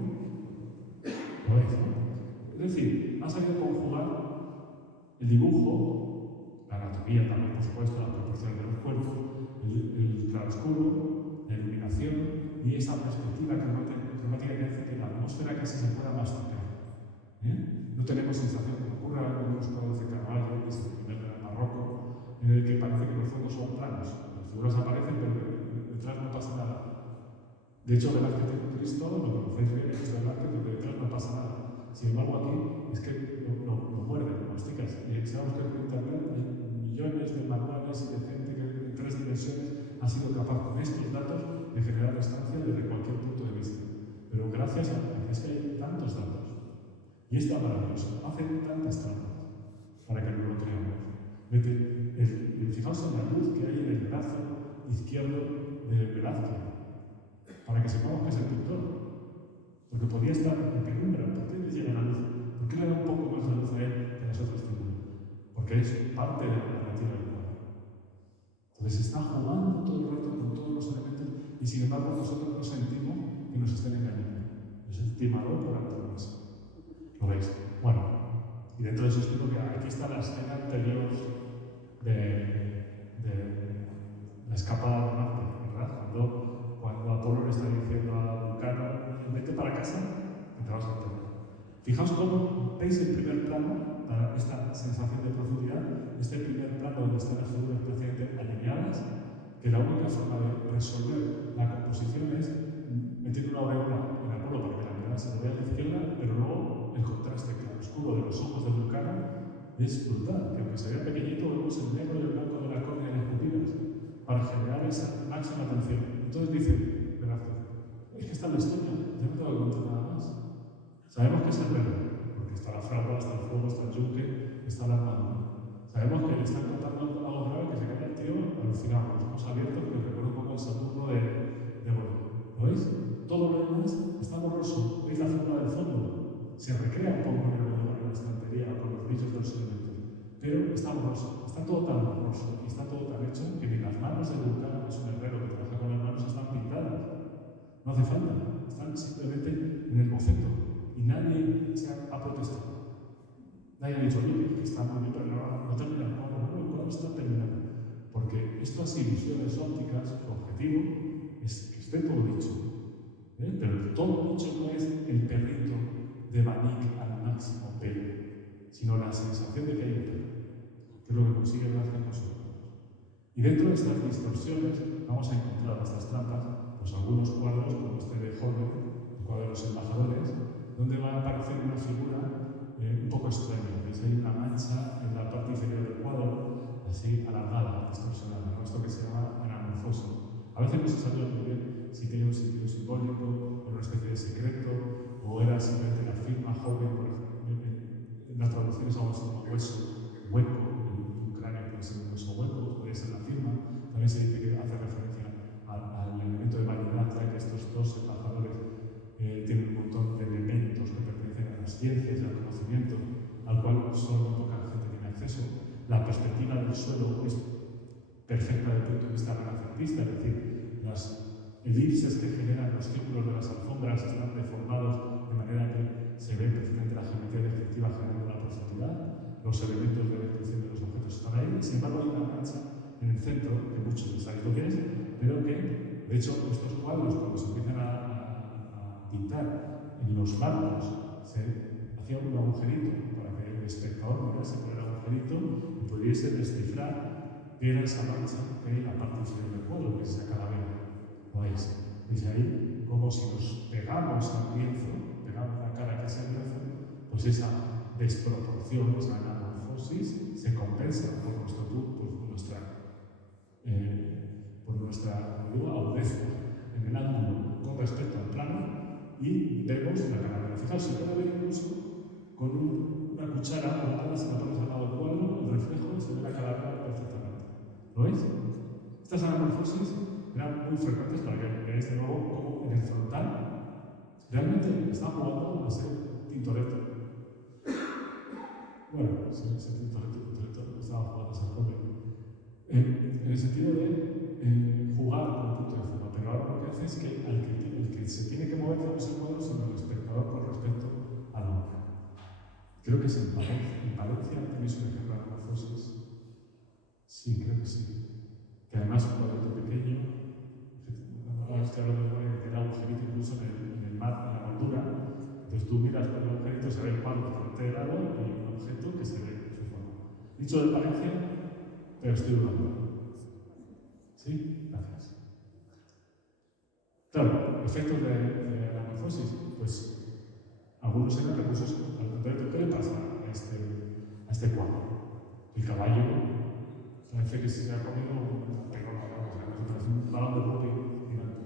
¿Lo veis, no? Es decir, ha sabido conjugar el dibujo, la anatomía también, por supuesto, la proporción de los cuerpos, el claroscuro, la iluminación y esa perspectiva cromática que hace que la atmósfera casi se pueda masticar. No tenemos sensación, como ocurre en algunos cuadros de Caravaggio, que es el primer barroco, en el que parece que los fondos son planos. Las figuras aparecen, pero detrás no pasa nada. De hecho, Velázquez tiene un Cristo, lo conocéis bien, es Velázquez, porque detrás no pasa nada. Sin embargo, aquí es que lo muerde, lo masticas. Y sabemos que en Internet hay millones de manuales y de gente que en 3 dimensiones ha sido capaz con estos datos de generar estancia desde cualquier punto de vista. Pero gracias a es que hay tantos datos. Y es tan maravilloso, hacen tantas trampas para que no lo creamos. Fijaos en la luz que hay en el brazo izquierdo de Velázquez, para que sepamos que es el pintor. Porque podía estar en penumbra. ¿Por qué les llega la luz? ¿Por qué le da un poco más de luz a él que a las otras figuras? Porque es parte de la narrativa del cuadro. Entonces está jugando todo el rato con todos los elementos y sin embargo nosotros no sentimos que nos estén engañando. Es el timador por antonomasia. ¿Lo veis? Bueno, Y dentro de eso explico que aquí está la escena anterior de la escapada de Marte, ¿verdad? Cuando Apolo le está diciendo a Vulcano, vete para casa, que te vas a enterar. Fijaos cómo veis el primer plano, para esta sensación de profundidad, este primer plano donde están las figuras prácticamente alineadas, que la única forma de resolver la composición es metiendo una aureola en Apolo para que la mirada se lo vea a la izquierda, pero luego el contraste claroscuro de los ojos de Vulcano es brutal, que aunque se vea pequeñito, vemos el negro y el blanco de la córnea y las pupilas para generar esa máxima atención. Entonces dice, Velázquez, es que está en la historia, ya no tengo que contar nada más. Sabemos que es el verde, porque está la fragua, está el fuego, está el yunque, está la armadura. Sabemos que le están contando algo grave, que se cae el tío alucinado, con los ojos abiertos, que recuerda un poco el Saturno de Borges. ¿Lo veis? Todo lo demás está borroso. ¿Veis la forma del fondo? Se recrea un poco en la estantería con los brillos de los elementos. Pero está borroso. Está todo tan borroso y está todo tan hecho que ni las manos de Vulcano, que es un herrero que trabaja con las manos, están pintadas. No hace falta. Están simplemente en el boceto. Y nadie se ha protestado. Nadie ha dicho, oye, que está muy bien, pero no termina el cuadro. No, el cuadro está terminando. Porque estas ilusiones ópticas, su objetivo es que esté todo dicho. Pero todo dicho no es el perrito de Vanik al máximo pelo, sino la sensación de que hay un perro, que es lo que consigue Velázquez con sus cuadros. Y dentro de estas distorsiones vamos a encontrar estas trampas, pues algunos cuadros como este de Holbein, el cuadro de los embajadores, donde va a aparecer una figura un poco extraña. Veis ahí una mancha en la parte inferior del cuadro, así alargada, distorsionada, esto que se llama anamorfosis. A veces no se sabía muy bien si tenía un sentido simbólico, o una especie de secreto, o era simplemente la firma joven, por ejemplo. En las traducciones algo así como hueso, hueco, un cráneo puede ser un hueso hueco, puede ser la firma. También se dice que hace referencia al elemento de vanidad, ya que estos dos embajadores tienen un montón de elementos que pertenecen a las ciencias y al conocimiento, al cual solo poca gente tiene acceso. La perspectiva del suelo es perfecta desde el punto de vista renacentista, es decir, las elipses que generan los círculos de las alfombras están deformados de manera que se ve perfectamente la geometría descriptiva generando la profundidad, los elementos de descripción de los objetos están ahí, sin embargo hay una mancha en el centro, que muchos no sabéis lo que es, pero que, de hecho, estos cuadros cuando se empiezan a pintar en los marcos, se hacía un agujerito para que el espectador mirase por el agujerito y pudiese descifrar qué era esa mancha que hay en la parte inferior del cuadro, que es esa calavera. ¿Lo veis? ¿Veis ahí? Como si nos pegamos al lienzo, pegamos la cara que es el lienzo, pues esa desproporción, esa anamorfosis, se compensa por nuestra agudeza en el ángulo con respecto al plano y vemos la calavera. Fijaos, se puede ver incluso con una cuchara colgada, si la pones al lado del cuadro, el reflejo se ve la calavera perfectamente. ¿Lo veis? Estas anamorfosis eran muy frecuentes para que veáis de nuevo cómo en el frontal realmente está jugando a ser Tintoretto. Bueno, sí, Tintoretto estaba jugando a ser joven. En el sentido de jugar con el punto de fuga, pero ahora lo que hace es que el que se tiene que mover no es el cuadro, sino el espectador con respecto al hombre. Creo que es en Palencia. En Palencia tenéis un ejemplo de anamorfosis. Sí, creo que sí. Que además un cuadrito pequeño, estoy hablando de un agujerito incluso en el mar, en la moldura. Entonces tú miras por el agujerito, se ve el cuadro bastante de lado y un objeto que se ve en su forma. Dicho de Palencia, pero estoy dudando. ¿Sí? Gracias. Claro, efectos de anamorfosis, pues algunos eran recursos al contrario. ¿Qué le pasa a este cuadro? El caballo parece que se ha comido un balón de rugby gigante.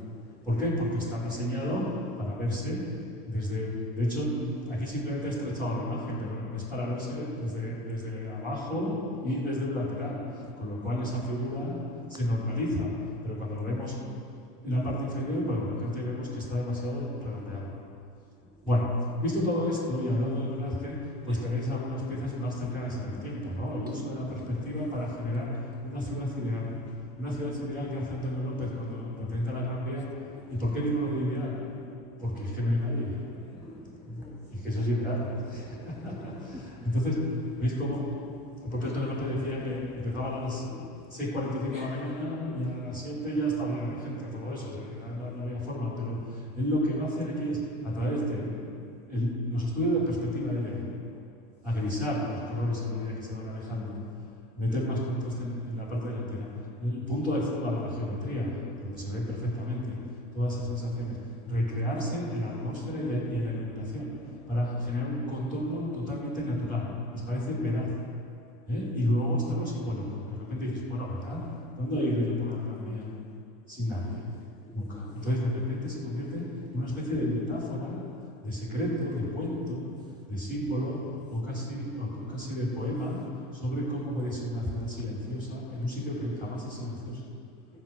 ¿Por qué? Porque está diseñado para verse desde... De hecho, aquí simplemente he estrechado la imagen, pero es para verse desde abajo y desde el lateral, con lo cual esa figura se normaliza, pero cuando lo vemos en la parte inferior, bueno, de repente vemos que está demasiado redondeado. Bueno, visto todo esto y hablando de Velázquez, pues tenéis algunas piezas más cercanas al tiempo, ¿no? El uso de la perspectiva para generar una ciudad ideal. Una ciudad ideal que hace Antonio López cuando representa la Gran Vía. ¿Y por qué digo lo de ideal? Porque es que no hay nadie. Y que eso es ideal. Entonces Entonces, ¿veis cómo el propio Antonio López decía que empezaba a las 6:45 de la mañana y a las 7 ya estaba la gente, todo eso, o sea, no había forma, pero él lo que va a hacer aquí es, a través de los estudios de perspectiva a revisar los colores a medida que se van alejando, meter más contraste en la parte delantera, el punto de fuga de la geometría, donde se ve perfectamente todas esas sensaciones, recrearse en la atmósfera y en la iluminación para generar un contorno totalmente natural, os parece veraz, y luego esto no es simbólico, de repente dices, bueno, ¿verdad? ¿Cuándo he ido por la economía sin nadie? Nunca. Entonces de repente se convierte en una especie de metáfora, de secreto, de cuento, de símbolo o casi de poema sobre cómo puede ser una ciudad silenciosa en un sitio que jamás es silencioso.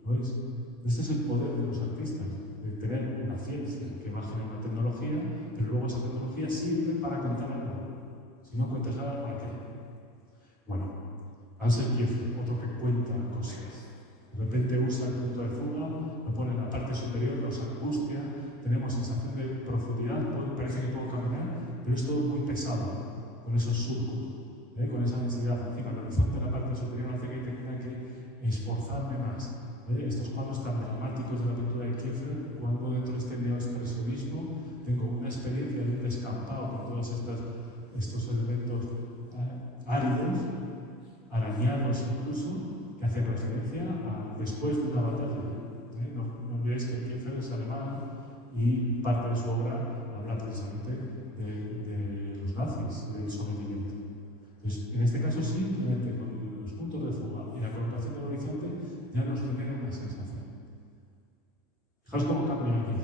¿Lo veis? Este es el poder de los artistas, de tener una ciencia que va a generar una tecnología, pero luego esa tecnología sirve para contar algo. Si no cuentas nada, ¿para qué? Bueno, Ansel Kiefer, otro que cuenta cosas. De repente usa el punto de fuga, lo pone en la parte superior, nos angustia, tenemos sensación de profundidad, parece que puedo caminar, pero es todo muy pesado, con esos surcos, con esa densidad. Encima, el horizonte en la parte superior hace que tenga que esforzarme más. Estos cuadros tan dramáticos de la pintura de Kiefer, cuando dentro de este neoexpresionismo tengo una experiencia de un descampado con todos estos elementos áridos, arañados incluso, que hacen referencia a después de una batalla. No olvidéis que Kiefer es alemán y parte de su obra habla precisamente de los nazis, del sometimiento. Entonces, en este caso simplemente con los puntos de fuga y la colocación del horizonte ya nos genera una sensación. Fijaos cómo cambia aquí.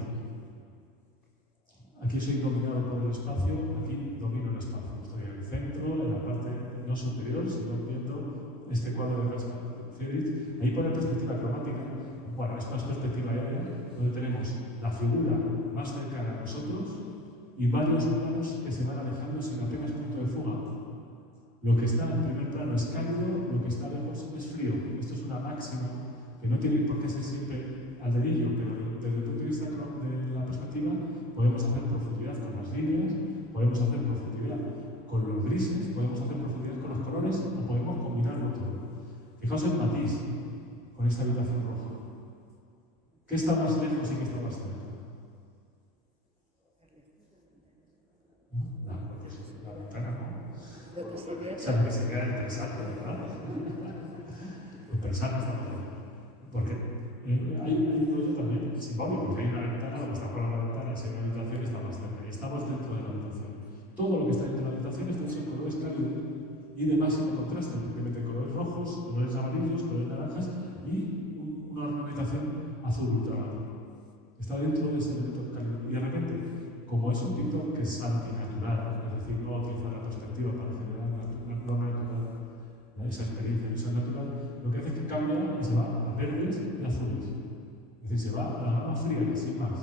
Aquí soy dominado por el espacio, aquí domino el espacio. Estoy en el centro, en la parte no superior, sino viendo este cuadro de Caspar Friedrich. Ahí pone perspectiva cromática. Bueno, esta es perspectiva aérea, donde tenemos la figura más cercana a nosotros y varios planos que se van alejando sin apenas punto de fuga. Lo que está en primer plano es cálido, lo que está lejos es frío. Esto es una máxima que no tiene por qué ser siempre al dedillo, pero desde el punto de vista de la perspectiva podemos hacer profundidad con las líneas, podemos hacer profundidad con los grises, podemos hacer profundidad con los colores o podemos combinarlo todo. Fijaos el matiz con esta habitación roja. ¿Qué está más lejos y qué está más cerca? La ventana, ¿no? O sea, que se queda el presagio, ¿verdad? El presagio está bien. Porque hay un rollo también simbólico, porque hay una ventana, donde está fuera de la ventana, si hay una habitación está más cerca. Y estamos dentro de la habitación. Todo lo que está dentro de la habitación está hecho en colores cálidos y de máximo contraste, porque mete colores rojos, colores amarillos, colores naranjas y una ornamentación azul ultramarino. Está dentro de ese elemento cálido. Y de repente, como es un pintor que es antinatural, es decir, no utiliza la perspectiva para generar una color natural, esa experiencia visual natural, lo que hace es que cambia y se va a verdes y azules. Es decir, se va a la gama fría, sin más,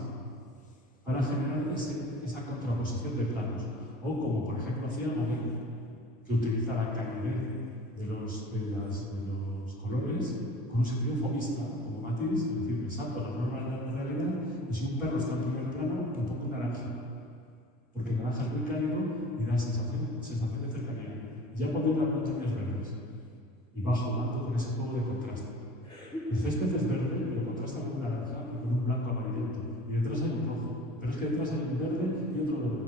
para generar esa contraposición de planos. O como por ejemplo hacía Gauguin, que utiliza la calidez de los colores con un sentido fomista, como Matisse, es decir, pensando la norma de la realidad, y si un perro está en primer plano, lo pongo naranja, porque el naranja es muy cálido y da sensación de cercanía. Y ya puedo ver las montañas verdes, y bajo blanco con ese juego de contraste. El césped es verde, pero contrasta con un naranja y con un blanco amarillento, y detrás hay un rojo, pero es que detrás hay un verde y otro verde.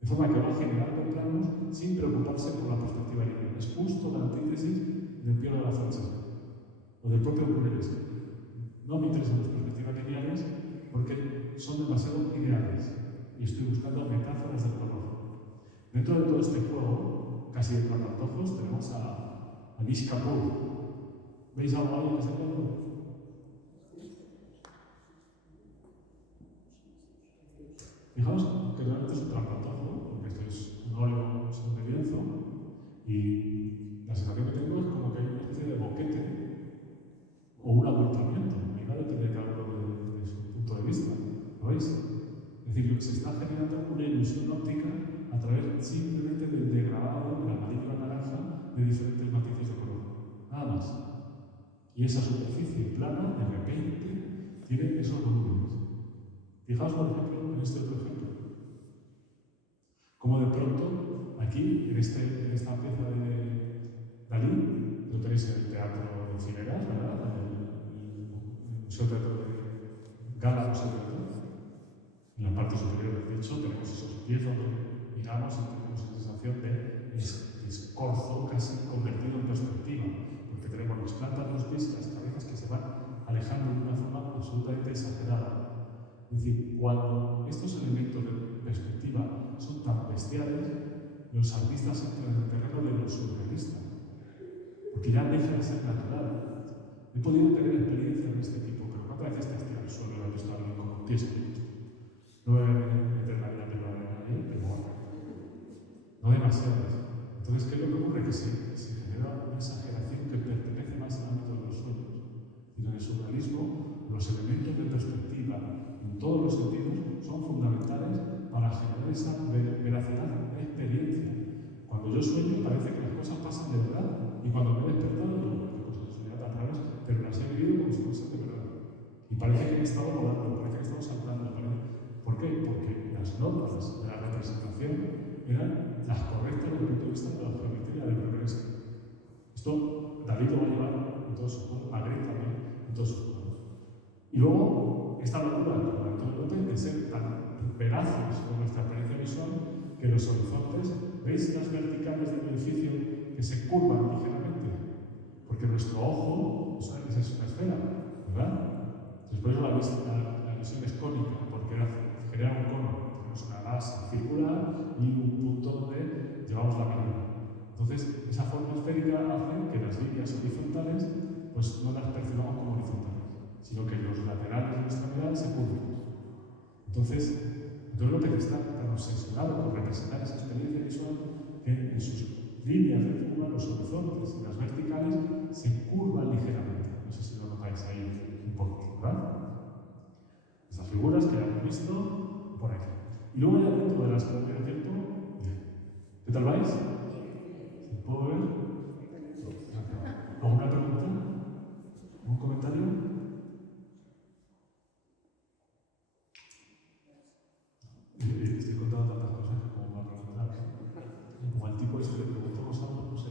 De forma que va generando planos sin preocuparse por la perspectiva lineal. Es justo la antítesis del Piero de la Francesca o del propio Brunelleschi. No me interesan las perspectivas lineales porque son demasiado lineales y estoy buscando metáforas del color. Dentro de todo este juego, casi de plantatojos, tenemos a Anish Kapoor. ¿Veis algo ahí en ese cuadro? Fijaos que realmente es un trampantojo, porque esto es un óleo sobre lienzo, y la sensación que tengo es como que hay una especie de boquete o un abultamiento. Ahí va a depender cada uno de su punto de vista. ¿Lo veis? Es decir, se está generando una ilusión óptica a través simplemente del degradado del amarillo y la naranja de diferentes matices de color. Nada más. Y esa superficie plana, de repente, tiene esos volúmenes. Fijaos, por ejemplo, en este otro ejemplo. Como de pronto, aquí aquí, en esta pieza de Dalí, lo tenéis en el Teatro de Figueras, ¿verdad? El Museo Teatro de Gala, Museo Teatro. En la parte superior, de hecho, tenemos esos pies donde miramos y tenemos esa sensación de escorzo casi convertido en perspectiva, porque tenemos las plantas, los pies y las cabezas que se van alejando de una forma absolutamente exagerada. Es decir, cuando estos elementos de perspectiva son tan bestiales, los artistas entran en el terreno de lo surrealista, porque ya deja de ser natural. He podido tener experiencia de este tipo, pero ¿cuántas veces te has tirado al suelo y has visto a alguien con un pie escrito? No voy a meter la vida privada ahí, pero bueno, no demasiadas. Entonces, ¿qué es lo que ocurre? Que se genera una exageración que pertenece más al ámbito de los sueños. Y en el surrealismo, los elementos de perspectiva, en todos los sentidos, son fundamentales para generar esa veracidad, una experiencia. Cuando yo sueño, parece que las cosas pasan de verdad. Y cuando me he despertado, digo, qué cosas soñar tan raras, pero las he vivido como si fuesen de verdad. Y parece que he estado volando, parece que he estado saltando. ¿Por qué? Porque las normas de la representación eran las correctas desde el punto de vista de la geometría del progreso. Esto David lo va a llevar en todo su juego, Magritte también en todo su juego. Y luego, esta locura de Antonio López de ser tan veraces con nuestra experiencia visual que los horizontes, ¿veis las verticales del edificio que se curvan ligeramente? Porque nuestro ojo es una esfera, ¿verdad? Entonces, por eso la visión es cónica, porque genera un cono. Tenemos una base circular y un punto donde llevamos la mirada. Entonces, esa forma esférica hace que las líneas horizontales pues, no las percibamos como horizontales, sino que los laterales de nuestra mirada se curven. Entonces, Antonio López está tan obsesionado con representar esa experiencia visual que en sus líneas de fuga, los horizontes y las verticales se curvan ligeramente. No sé si lo notáis ahí un poco, ¿verdad? Estas figuras que ya hemos visto por aquí. Y luego ya dentro de las economías del tiempo, ¿qué tal vais? ¿Se puedo ver? ¿Alguna pregunta? ¿Algún comentario? Estoy contando tantas cosas como para preguntar. Como el tipo este le preguntamos algo, no sé.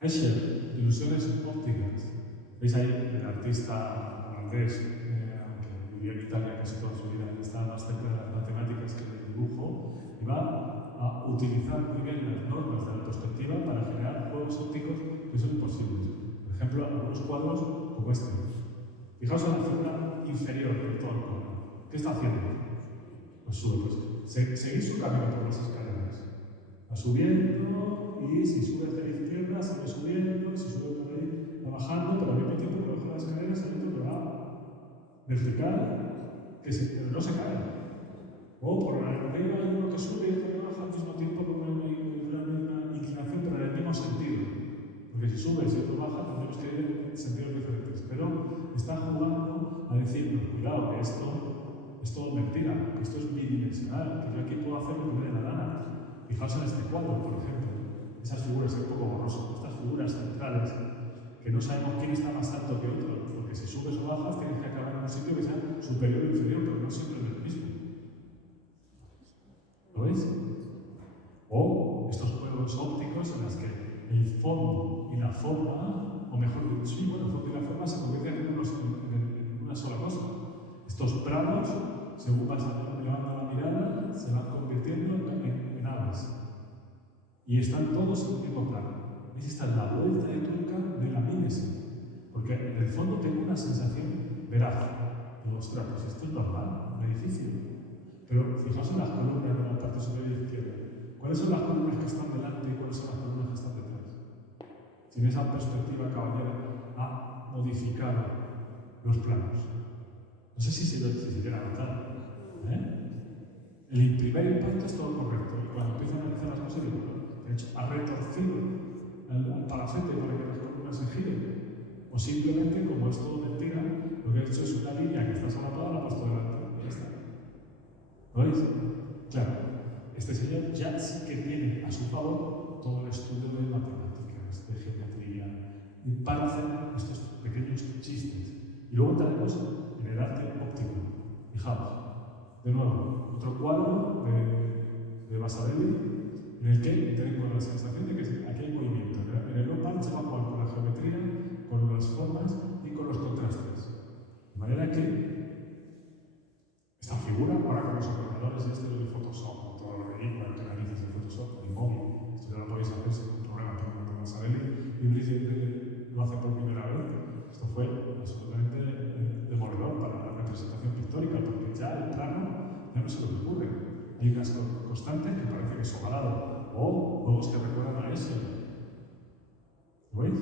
Escher, ilusiones ópticas. ¿Veis ahí el artista holandés que vivió en Italia casi toda su vida y está más cerca de las matemáticas que del dibujo? Y va a utilizar muy bien las normas de la perspectiva para generar juegos ópticos que son imposibles. Por ejemplo, algunos cuadros como este. Fijaos en la figura inferior del todo el cuadro. ¿Qué está haciendo? Pues sube, seguir su camino por las escaleras. Va subiendo y si sube hacia la izquierda, sigue subiendo, y si sube por ahí, va bajando, pero al mismo tiempo que baja las escaleras, sabiendo que va vertical, pero no se cae. O por arriba hay uno que sube y otro que baja al mismo tiempo con una inclinación, pero en el mismo sentido. Porque si subes y otro baja, tendremos que ir en sentidos diferentes. Pero está jugando a decirnos, cuidado, que esto es todo mentira, que esto es bidimensional, que yo aquí puedo hacer lo que me dé la gana. Fijaos en este cuadro, por ejemplo, esas figuras un poco borrosas, estas figuras centrales, que no sabemos quién está más alto que otro, porque si subes o bajas tienes que acabar en un sitio que sea superior o inferior, pero no siempre es el mismo. ¿Lo veis? O estos juegos ópticos en los que el fondo y la forma, o mejor dicho, sí, bueno, el fondo y la forma se convierten en una sola cosa. Estos planos, según vas elevando la mirada, se van convirtiendo en aves. Y están todos en el mismo plano. ¿Veis? Esta es la vuelta de tuerca de la mímesis. Porque en el fondo tengo una sensación veraz. Ostras, pues esto es normal, un edificio. Pero fijaos en las columnas de la parte superior izquierda. ¿Cuáles son las columnas que están delante y cuáles son las columnas que están detrás? Si en esa perspectiva caballera ha modificado los planos. No sé si se llega a notar. El primer impacto es todo correcto. Y cuando empiezo a analizar las cosas, digo, de hecho, ha retorcido el palacete para que las columnas se giren. O simplemente, como es todo mentira, lo que ha hecho es una línea que está solapada, la ha puesto delante. Y ya está. ¿Lo veis? Claro, este señor ya sí que tiene a su favor todo el estudio de matemáticas, de geometría, para hacer estos pequeños chistes. Y luego tenemos en el arte óptico. Fijaos, de nuevo, otro cuadro de Basabelli, en el que tenemos la sensación de que aquí hay movimiento. En el no-part se va a jugar con la geometría, con las formas y con los contrastes. De manera que esta figura, ahora con los ordenadores de Photoshop, todo lo que analizas en Photoshop, en móvil, esto ya lo podéis hacer sin ningún problema, pero con Basabelli y Brigitte lo hace por primera vez. Esto fue absolutamente demoledor para la representación pictórica, porque ya el plano ya no se lo ocurre. Hay unas constantes que parece que es ovalado, o juegos que recuerdan a eso. ¿Lo veis?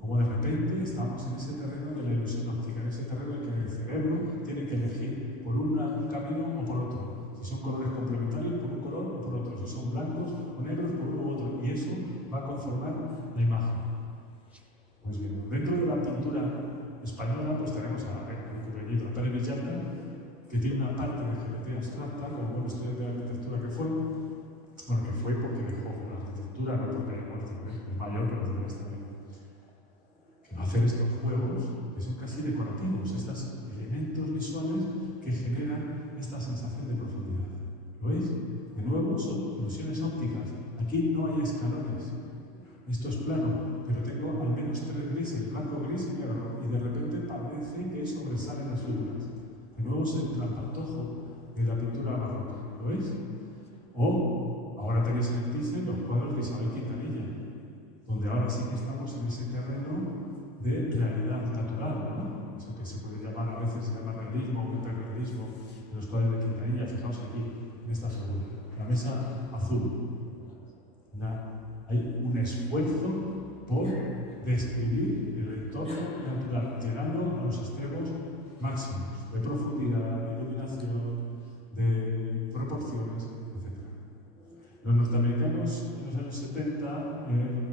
Como de repente estamos en ese terreno de la ilusión óptica, en ese terreno en que el cerebro tiene que elegir por un camino o por otro. Si son colores complementarios, por un color o por otro. Si son blancos o negros, por uno u otro. Y eso va a conformar la imagen. Pues bien, dentro de la pintura española, pues tenemos a Pere Villalta, que tiene una parte de geometría abstracta, como buen estudiante de arquitectura que fue, bueno, que fue porque dejó la arquitectura, no porque haya muerto, es mayor, pero debe estar bien. Que va a hacer estos juegos que son casi decorativos, estos elementos visuales que generan esta sensación de profundidad. ¿Lo veis? De nuevo, son ilusiones ópticas. Aquí no hay escalones. Esto es plano, pero tengo al menos 3 grises, blanco, gris y negro, y de repente parece que sobresalen las figuras. De nuevo es el antojo de la pintura barroca, ¿lo veis? O, ahora tenéis en el Thyssen los cuadros de Isabel Quintanilla, donde ahora sí que estamos en ese terreno de realidad natural, ¿no? Eso que se puede llamar, a veces se llama realismo o hiperrealismo de los cuadros de Quintanilla. Fijaos aquí, en esta figura, la mesa azul. Hay un esfuerzo por describir el entorno natural, llegando a los extremos máximos de profundidad, de iluminación, de proporciones, etc. Los norteamericanos en los años 70,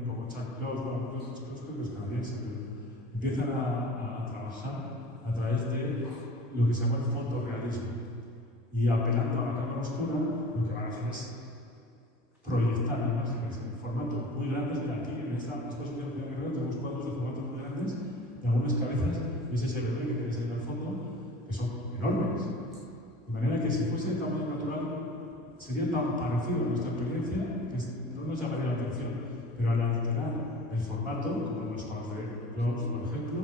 como Chuck Close, los canadienses, empiezan a trabajar a través de lo que se llama el fotorrealismo. Y apelando a la cámara oscura, lo que van a hacer es proyectar imágenes en formatos muy grandes. De aquí, en esta exposición de Guerrero, tenemos cuadros de formatos muy grandes, de algunas cabezas, y ese es el bebé que tenéis ahí al fondo, que son enormes. De manera que si fuese de tamaño natural, sería tan parecido a nuestra experiencia que no nos llamaría la atención. Pero al alterar el formato, como en los cuadros de Close, por ejemplo,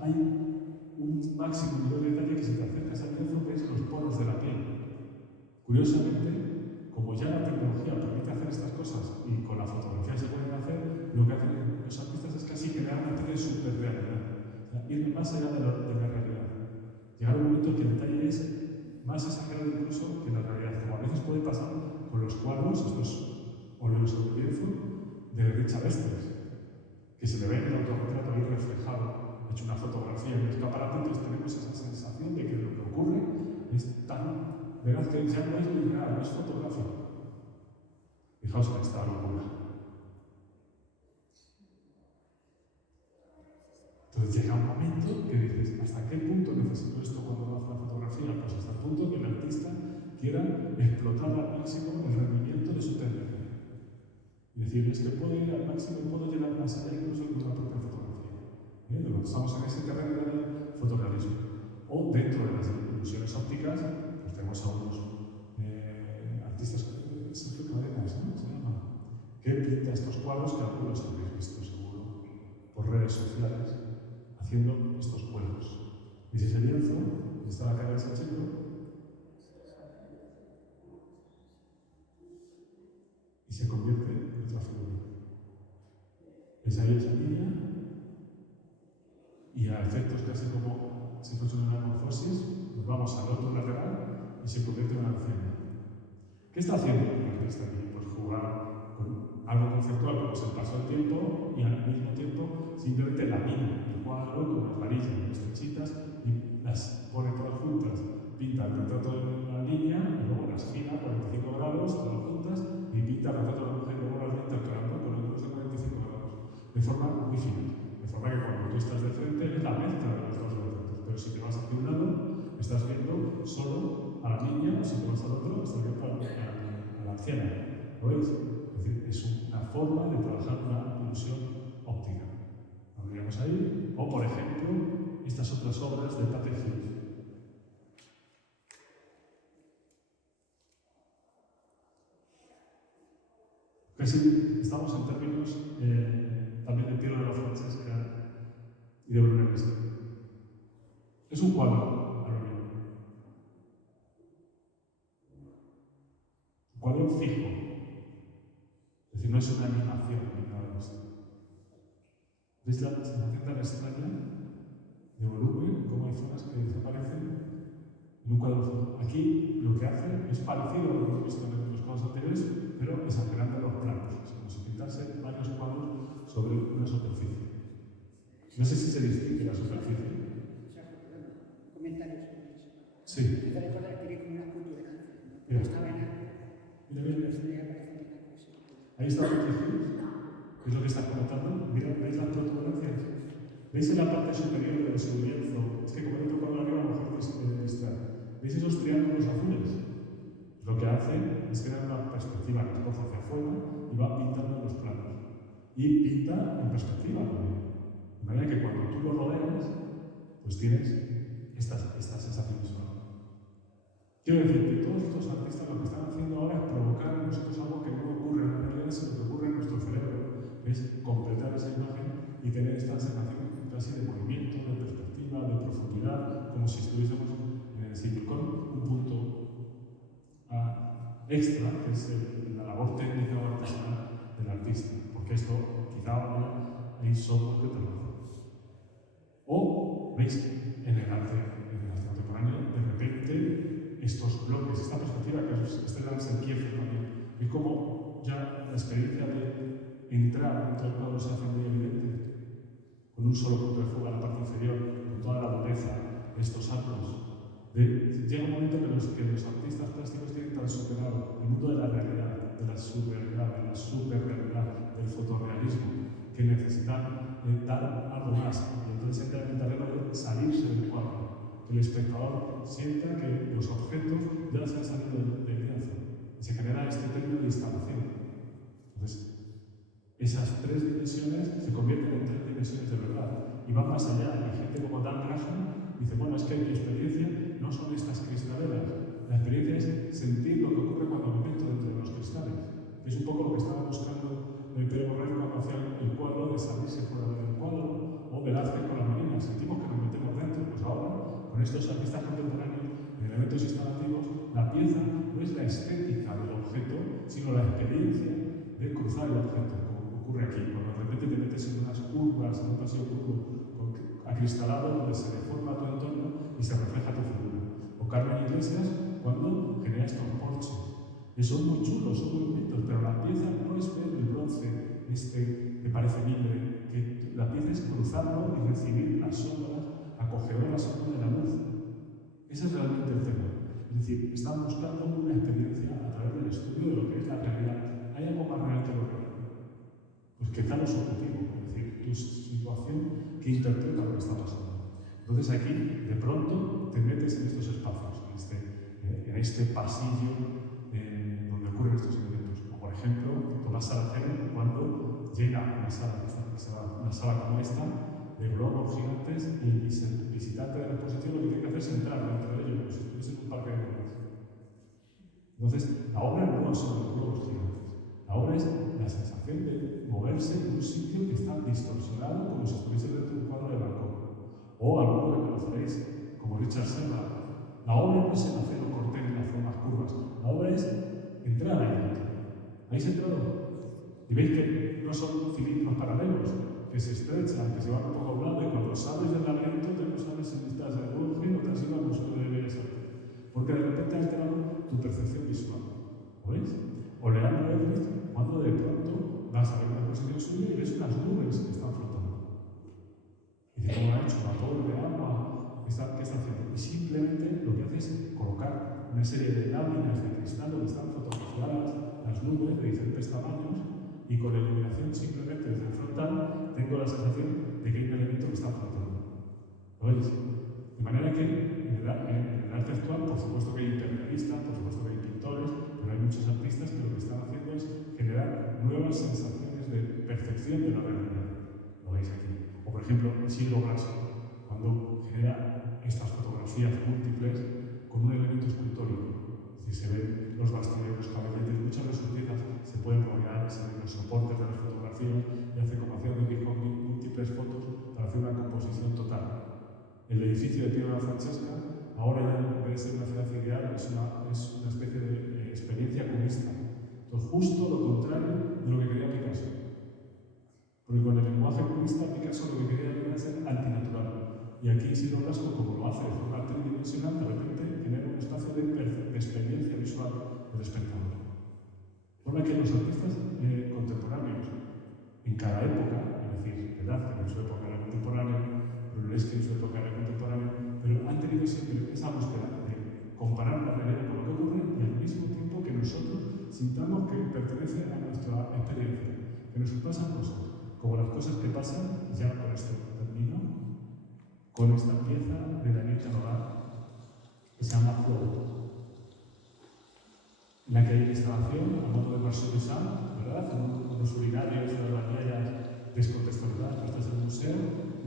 hay un máximo nivel de detalle que se te acerca a esa lienzo, que es los poros de la piel. Curiosamente, como ya la tecnología permite hacer estas cosas y con la fotografía se pueden hacer, lo que hacen los artistas es casi crear una especie de superrealidad. O sea, ir más allá de la realidad. Llegar a un momento en que el detalle es más exagerado incluso que la realidad, como a veces puede pasar con los cuadros, estos óleos sobre lienzo, de Richard Estes, que se le ve en el autorretrato ahí reflejado, hecho una fotografía en el escaparate, entonces tenemos esa sensación de que lo que ocurre es tan veraz que ya no es lineal, no es fotográfico. Fijaos en esta locura. Entonces llega un momento que dices, ¿hasta qué punto necesito esto cuando hago una fotografía? Pues hasta el punto que el artista quiera explotar al máximo el rendimiento de su técnica. Y decir, es que puedo ir al máximo y puedo llegar más allá incluso de una propia fotografía. Estamos en ese terreno del fotorrealismo. O dentro de las ilusiones ópticas, pues tenemos a unos artistas, Sergio Cadenas, ¿no? Se llama, que pinta estos cuadros que algunos habéis visto seguro por redes sociales, haciendo estos juegos. Y si ese lienzo, está la cara de ese chico, y se convierte en otra figura. Es ahí esa niña, y a efectos casi como si fuese una morfosis, nos vamos al otro lateral y se convierte en una anciana. ¿Qué está haciendo el artista aquí? Pues jugar con algo conceptual como es el paso del tiempo y al mismo tiempo simplemente lamina el cuadro con las varillas y las flechitas y las pone todas juntas. Pinta el retrato de la niña y luego las gira a 45 grados, todas juntas, y pinta el retrato de la mujer y luego las va intercalando con ángulos de 45 grados. De forma muy fina. De forma que cuando tú estás de frente ves la mezcla de los dos retratos. Pero si te vas hacia un lado, estás viendo solo a la niña, si te vas al otro, estás viendo a la anciana. ¿Lo veis? Es decir, es una forma de trabajar una ilusión óptica. Lo veríamos ahí. O, por ejemplo, estas otras obras de Patrick Hughes. casi estamos en términos también de Piero de la Francesca y de Brunelleschi. Es un cuadro, un cuadro fijo, es decir, no es una animación ni nada de esto. ¿Veis la sensación tan extraña de volumen? Cómo hay zonas que desaparecen en un cuadro fijo. Aquí lo que hace es parecido a lo que hemos visto en los cuadros anteriores, pero exagerando los planos, como si pintase varios cuadros sobre una superficie. No sé si se distingue la superficie. Comentarios sobre eso. Sí. Me recuerda que tiene como una cultura de cáncer, ¿no? Mira. Estaba en algo. Mira. Ahí está lo que es lo que estás comentando. Mira, ¿veis las protuberancias? ¿Veis en la parte superior de su lienzo? Es que como no te cuadro arriba, a lo mejor te distrae. ¿Veis esos triángulos azules? Lo que hace es crear una perspectiva que escoge hacia afuera y va pintando los planos. Y pinta en perspectiva también. De manera que cuando tú lo rodeas, pues tienes esta sensación visual. Quiero decir que todos estos artistas lo que están haciendo ahora es provocar en nosotros algo que no ocurre en la realidad, sino que ocurre en nuestro cerebro, que es completar esa imagen y tener esta sensación casi de movimiento, de perspectiva, de profundidad, como si estuviésemos en el sitio, con un punto extra, que es la labor técnica o artesanal del artista, porque esto quizá ahora hay software que te lo hace. O, ¿veis? En el arte contemporáneo, de repente, estos bloques, esta perspectiva que este es el Kiev también, es como ya la experiencia de entrar dentro del cuadro se hace muy evidente, con un solo punto de fuga en la parte inferior, con toda la dureza de estos arcos. Llega un momento que los artistas plásticos tienen tan superado el mundo de la realidad, de la superrealidad, del fotorrealismo, que necesitan dar algo más. Y entonces entra en el terreno de salirse del cuadro, que el espectador sienta que los objetos ya se han salido del lienzo. Y se genera este término de instalación. Entonces, esas tres dimensiones se convierten en tres dimensiones de verdad. Y van más allá. Y gente como Dan Graham dice, bueno, es que mi experiencia no son estas cristaleras. La experiencia es sentir lo que ocurre cuando me meto dentro de los cristales. Es un poco lo que estaba buscando Pere Borrell cuando hacía el cuadro de salirse fuera del cuadro, o Velázquez con la Marina. Sentimos que nos metemos dentro. Pues ahora, con estos artistas contemporáneos, en elementos instalativos, la pieza no es la estética del objeto, sino la experiencia de cruzar el objeto, como ocurre aquí, cuando de repente te metes en unas curvas, en un paseo curvo acristalado donde se deforma tu entorno y se refleja tu figura. O Carmen Iglesias cuando genera estos porches. Que son muy chulos, son muy bonitos, pero la pieza no es ver el bronce que parece libre, que la pieza es cruzarlo y recibir las sombras acogedoras de la luz. Ese es realmente el tema. Es decir, están buscando una experiencia a través del estudio de lo que es la realidad. ¿Hay algo más real que lo real? Pues quizá lo subjetivo, es decir, tu situación que interpreta lo que está pasando. Entonces aquí, de pronto, te metes en estos espacios, en este pasillo donde ocurren estos elementos. O, por ejemplo, Tomás Saraceno, cuando llega a una sala como esta, de globos gigantes, y el visitante de la exposición lo que tiene que hacer es entrar dentro de ellos, como si estuviese en un parque de globos. Entonces, la obra no son los globos gigantes. La obra es la sensación de moverse en un sitio que está distorsionado, como si estuviese dentro de un cuadro de Van Gogh. O alguno que conoceréis, como Richard Serra. La obra no es el acero cortés en las formas curvas. La obra es entrar ahí dentro. ¿Habéis entrado? Y veis que no son cilindros paralelos, que se estrechan, que se van un poco a un lado, y cuando sales del laberinto, no sabes si estás en el Guggenheim o te has ido al Museo de Bellas Artes. Porque de repente ha entrado tu percepción visual. ¿Lo veis? O Leandro Erlich, cuando de pronto vas a ver una exposición suya y ves unas nubes que están flotando. Y dices, ¿cómo ha hecho? ¿Una torre de agua? ¿Qué está haciendo? Y simplemente lo que hace es colocar una serie de láminas de cristal donde están fotografiadas las nubes de diferentes tamaños, y con la iluminación simplemente desde el frontal tengo la sensación de que hay un elemento que está flotando. ¿Lo veis? De manera que en el arte actual, por supuesto que hay imperialistas, por supuesto que hay pintores, pero hay muchos artistas que lo que están haciendo es generar nuevas sensaciones de percepción de la realidad. Lo veis aquí. O por ejemplo, Isidro Braso, cuando genera estas fotografías múltiples con un elemento escultórico. Es decir, se ven los bastidores, los caballetes, muchas de sus piezas se pueden rodear, se ven El edificio de Piedra Francesca, ahora ya en vez de ser una ciudad ideal, es una especie de experiencia cubista. Entonces, justo lo contrario de lo que quería Picasso. Porque con el lenguaje cubista, Picasso lo que quería era ser antinatural. Y aquí Isidro Blasco, como lo hace de forma tridimensional, de repente genera un espacio de experiencia visual del espectador. De forma que los artistas contemporáneos, en cada época, es decir, Velázquez en su época era contemporáneo, Brunelleschi en su época era contemporáneo, pero han tenido siempre esa búsqueda de comparar la realidad con lo que ocurre y al mismo tiempo que nosotros sintamos que pertenece a nuestra experiencia, que nos pasan cosas, como las cosas que pasan, ya con esto termino, con esta pieza de Daniel Canogar que se llama Flow, en la que hay una instalación a modo de Marcel Duchamp, ¿verdad? Unos urinarios, unas bañeras descontextualizadas puestas en el museo,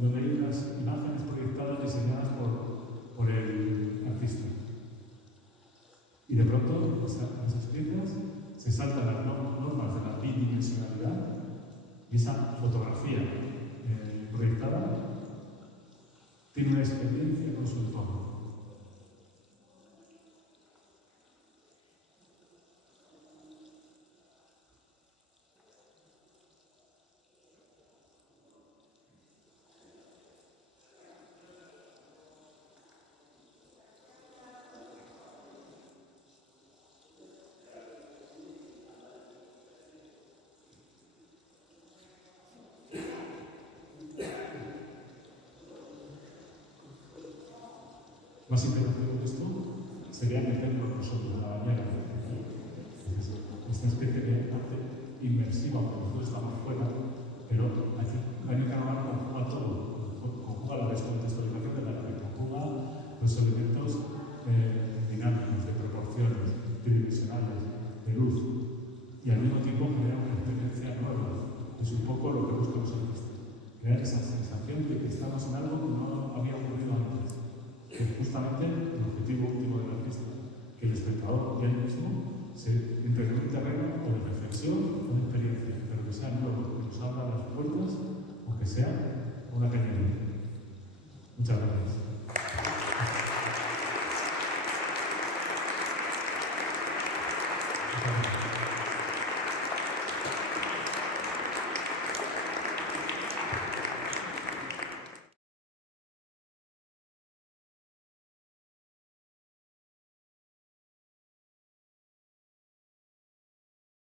donde hay unas imágenes proyectadas diseñadas por el artista. Y de pronto, esas piezas se saltan las normas de la bidimensionalidad y esa fotografía proyectada tiene una experiencia con su entorno. Más interactivo de esto sería meterlo nosotros en la bañera. Esta especie de arte inmersiva, porque nosotros estamos fuera, pero Daniel Canogar conjuga todo, conjuga la descontextualización de la arte, conjuga los elementos dinámicos, de proporciones, tridimensionales, de luz, y al mismo tiempo genera una experiencia nueva. Es un poco lo que buscan los artistas, crear esa sensación de que estamos en algo que no había ocurrido antes. Que es justamente el objetivo último del artista, que el espectador y él mismo se entre en un terreno o de reflexión o de experiencia, pero que sea nuevo, que nos abra las puertas o que sea una cañería. Muchas gracias. Muchas gracias.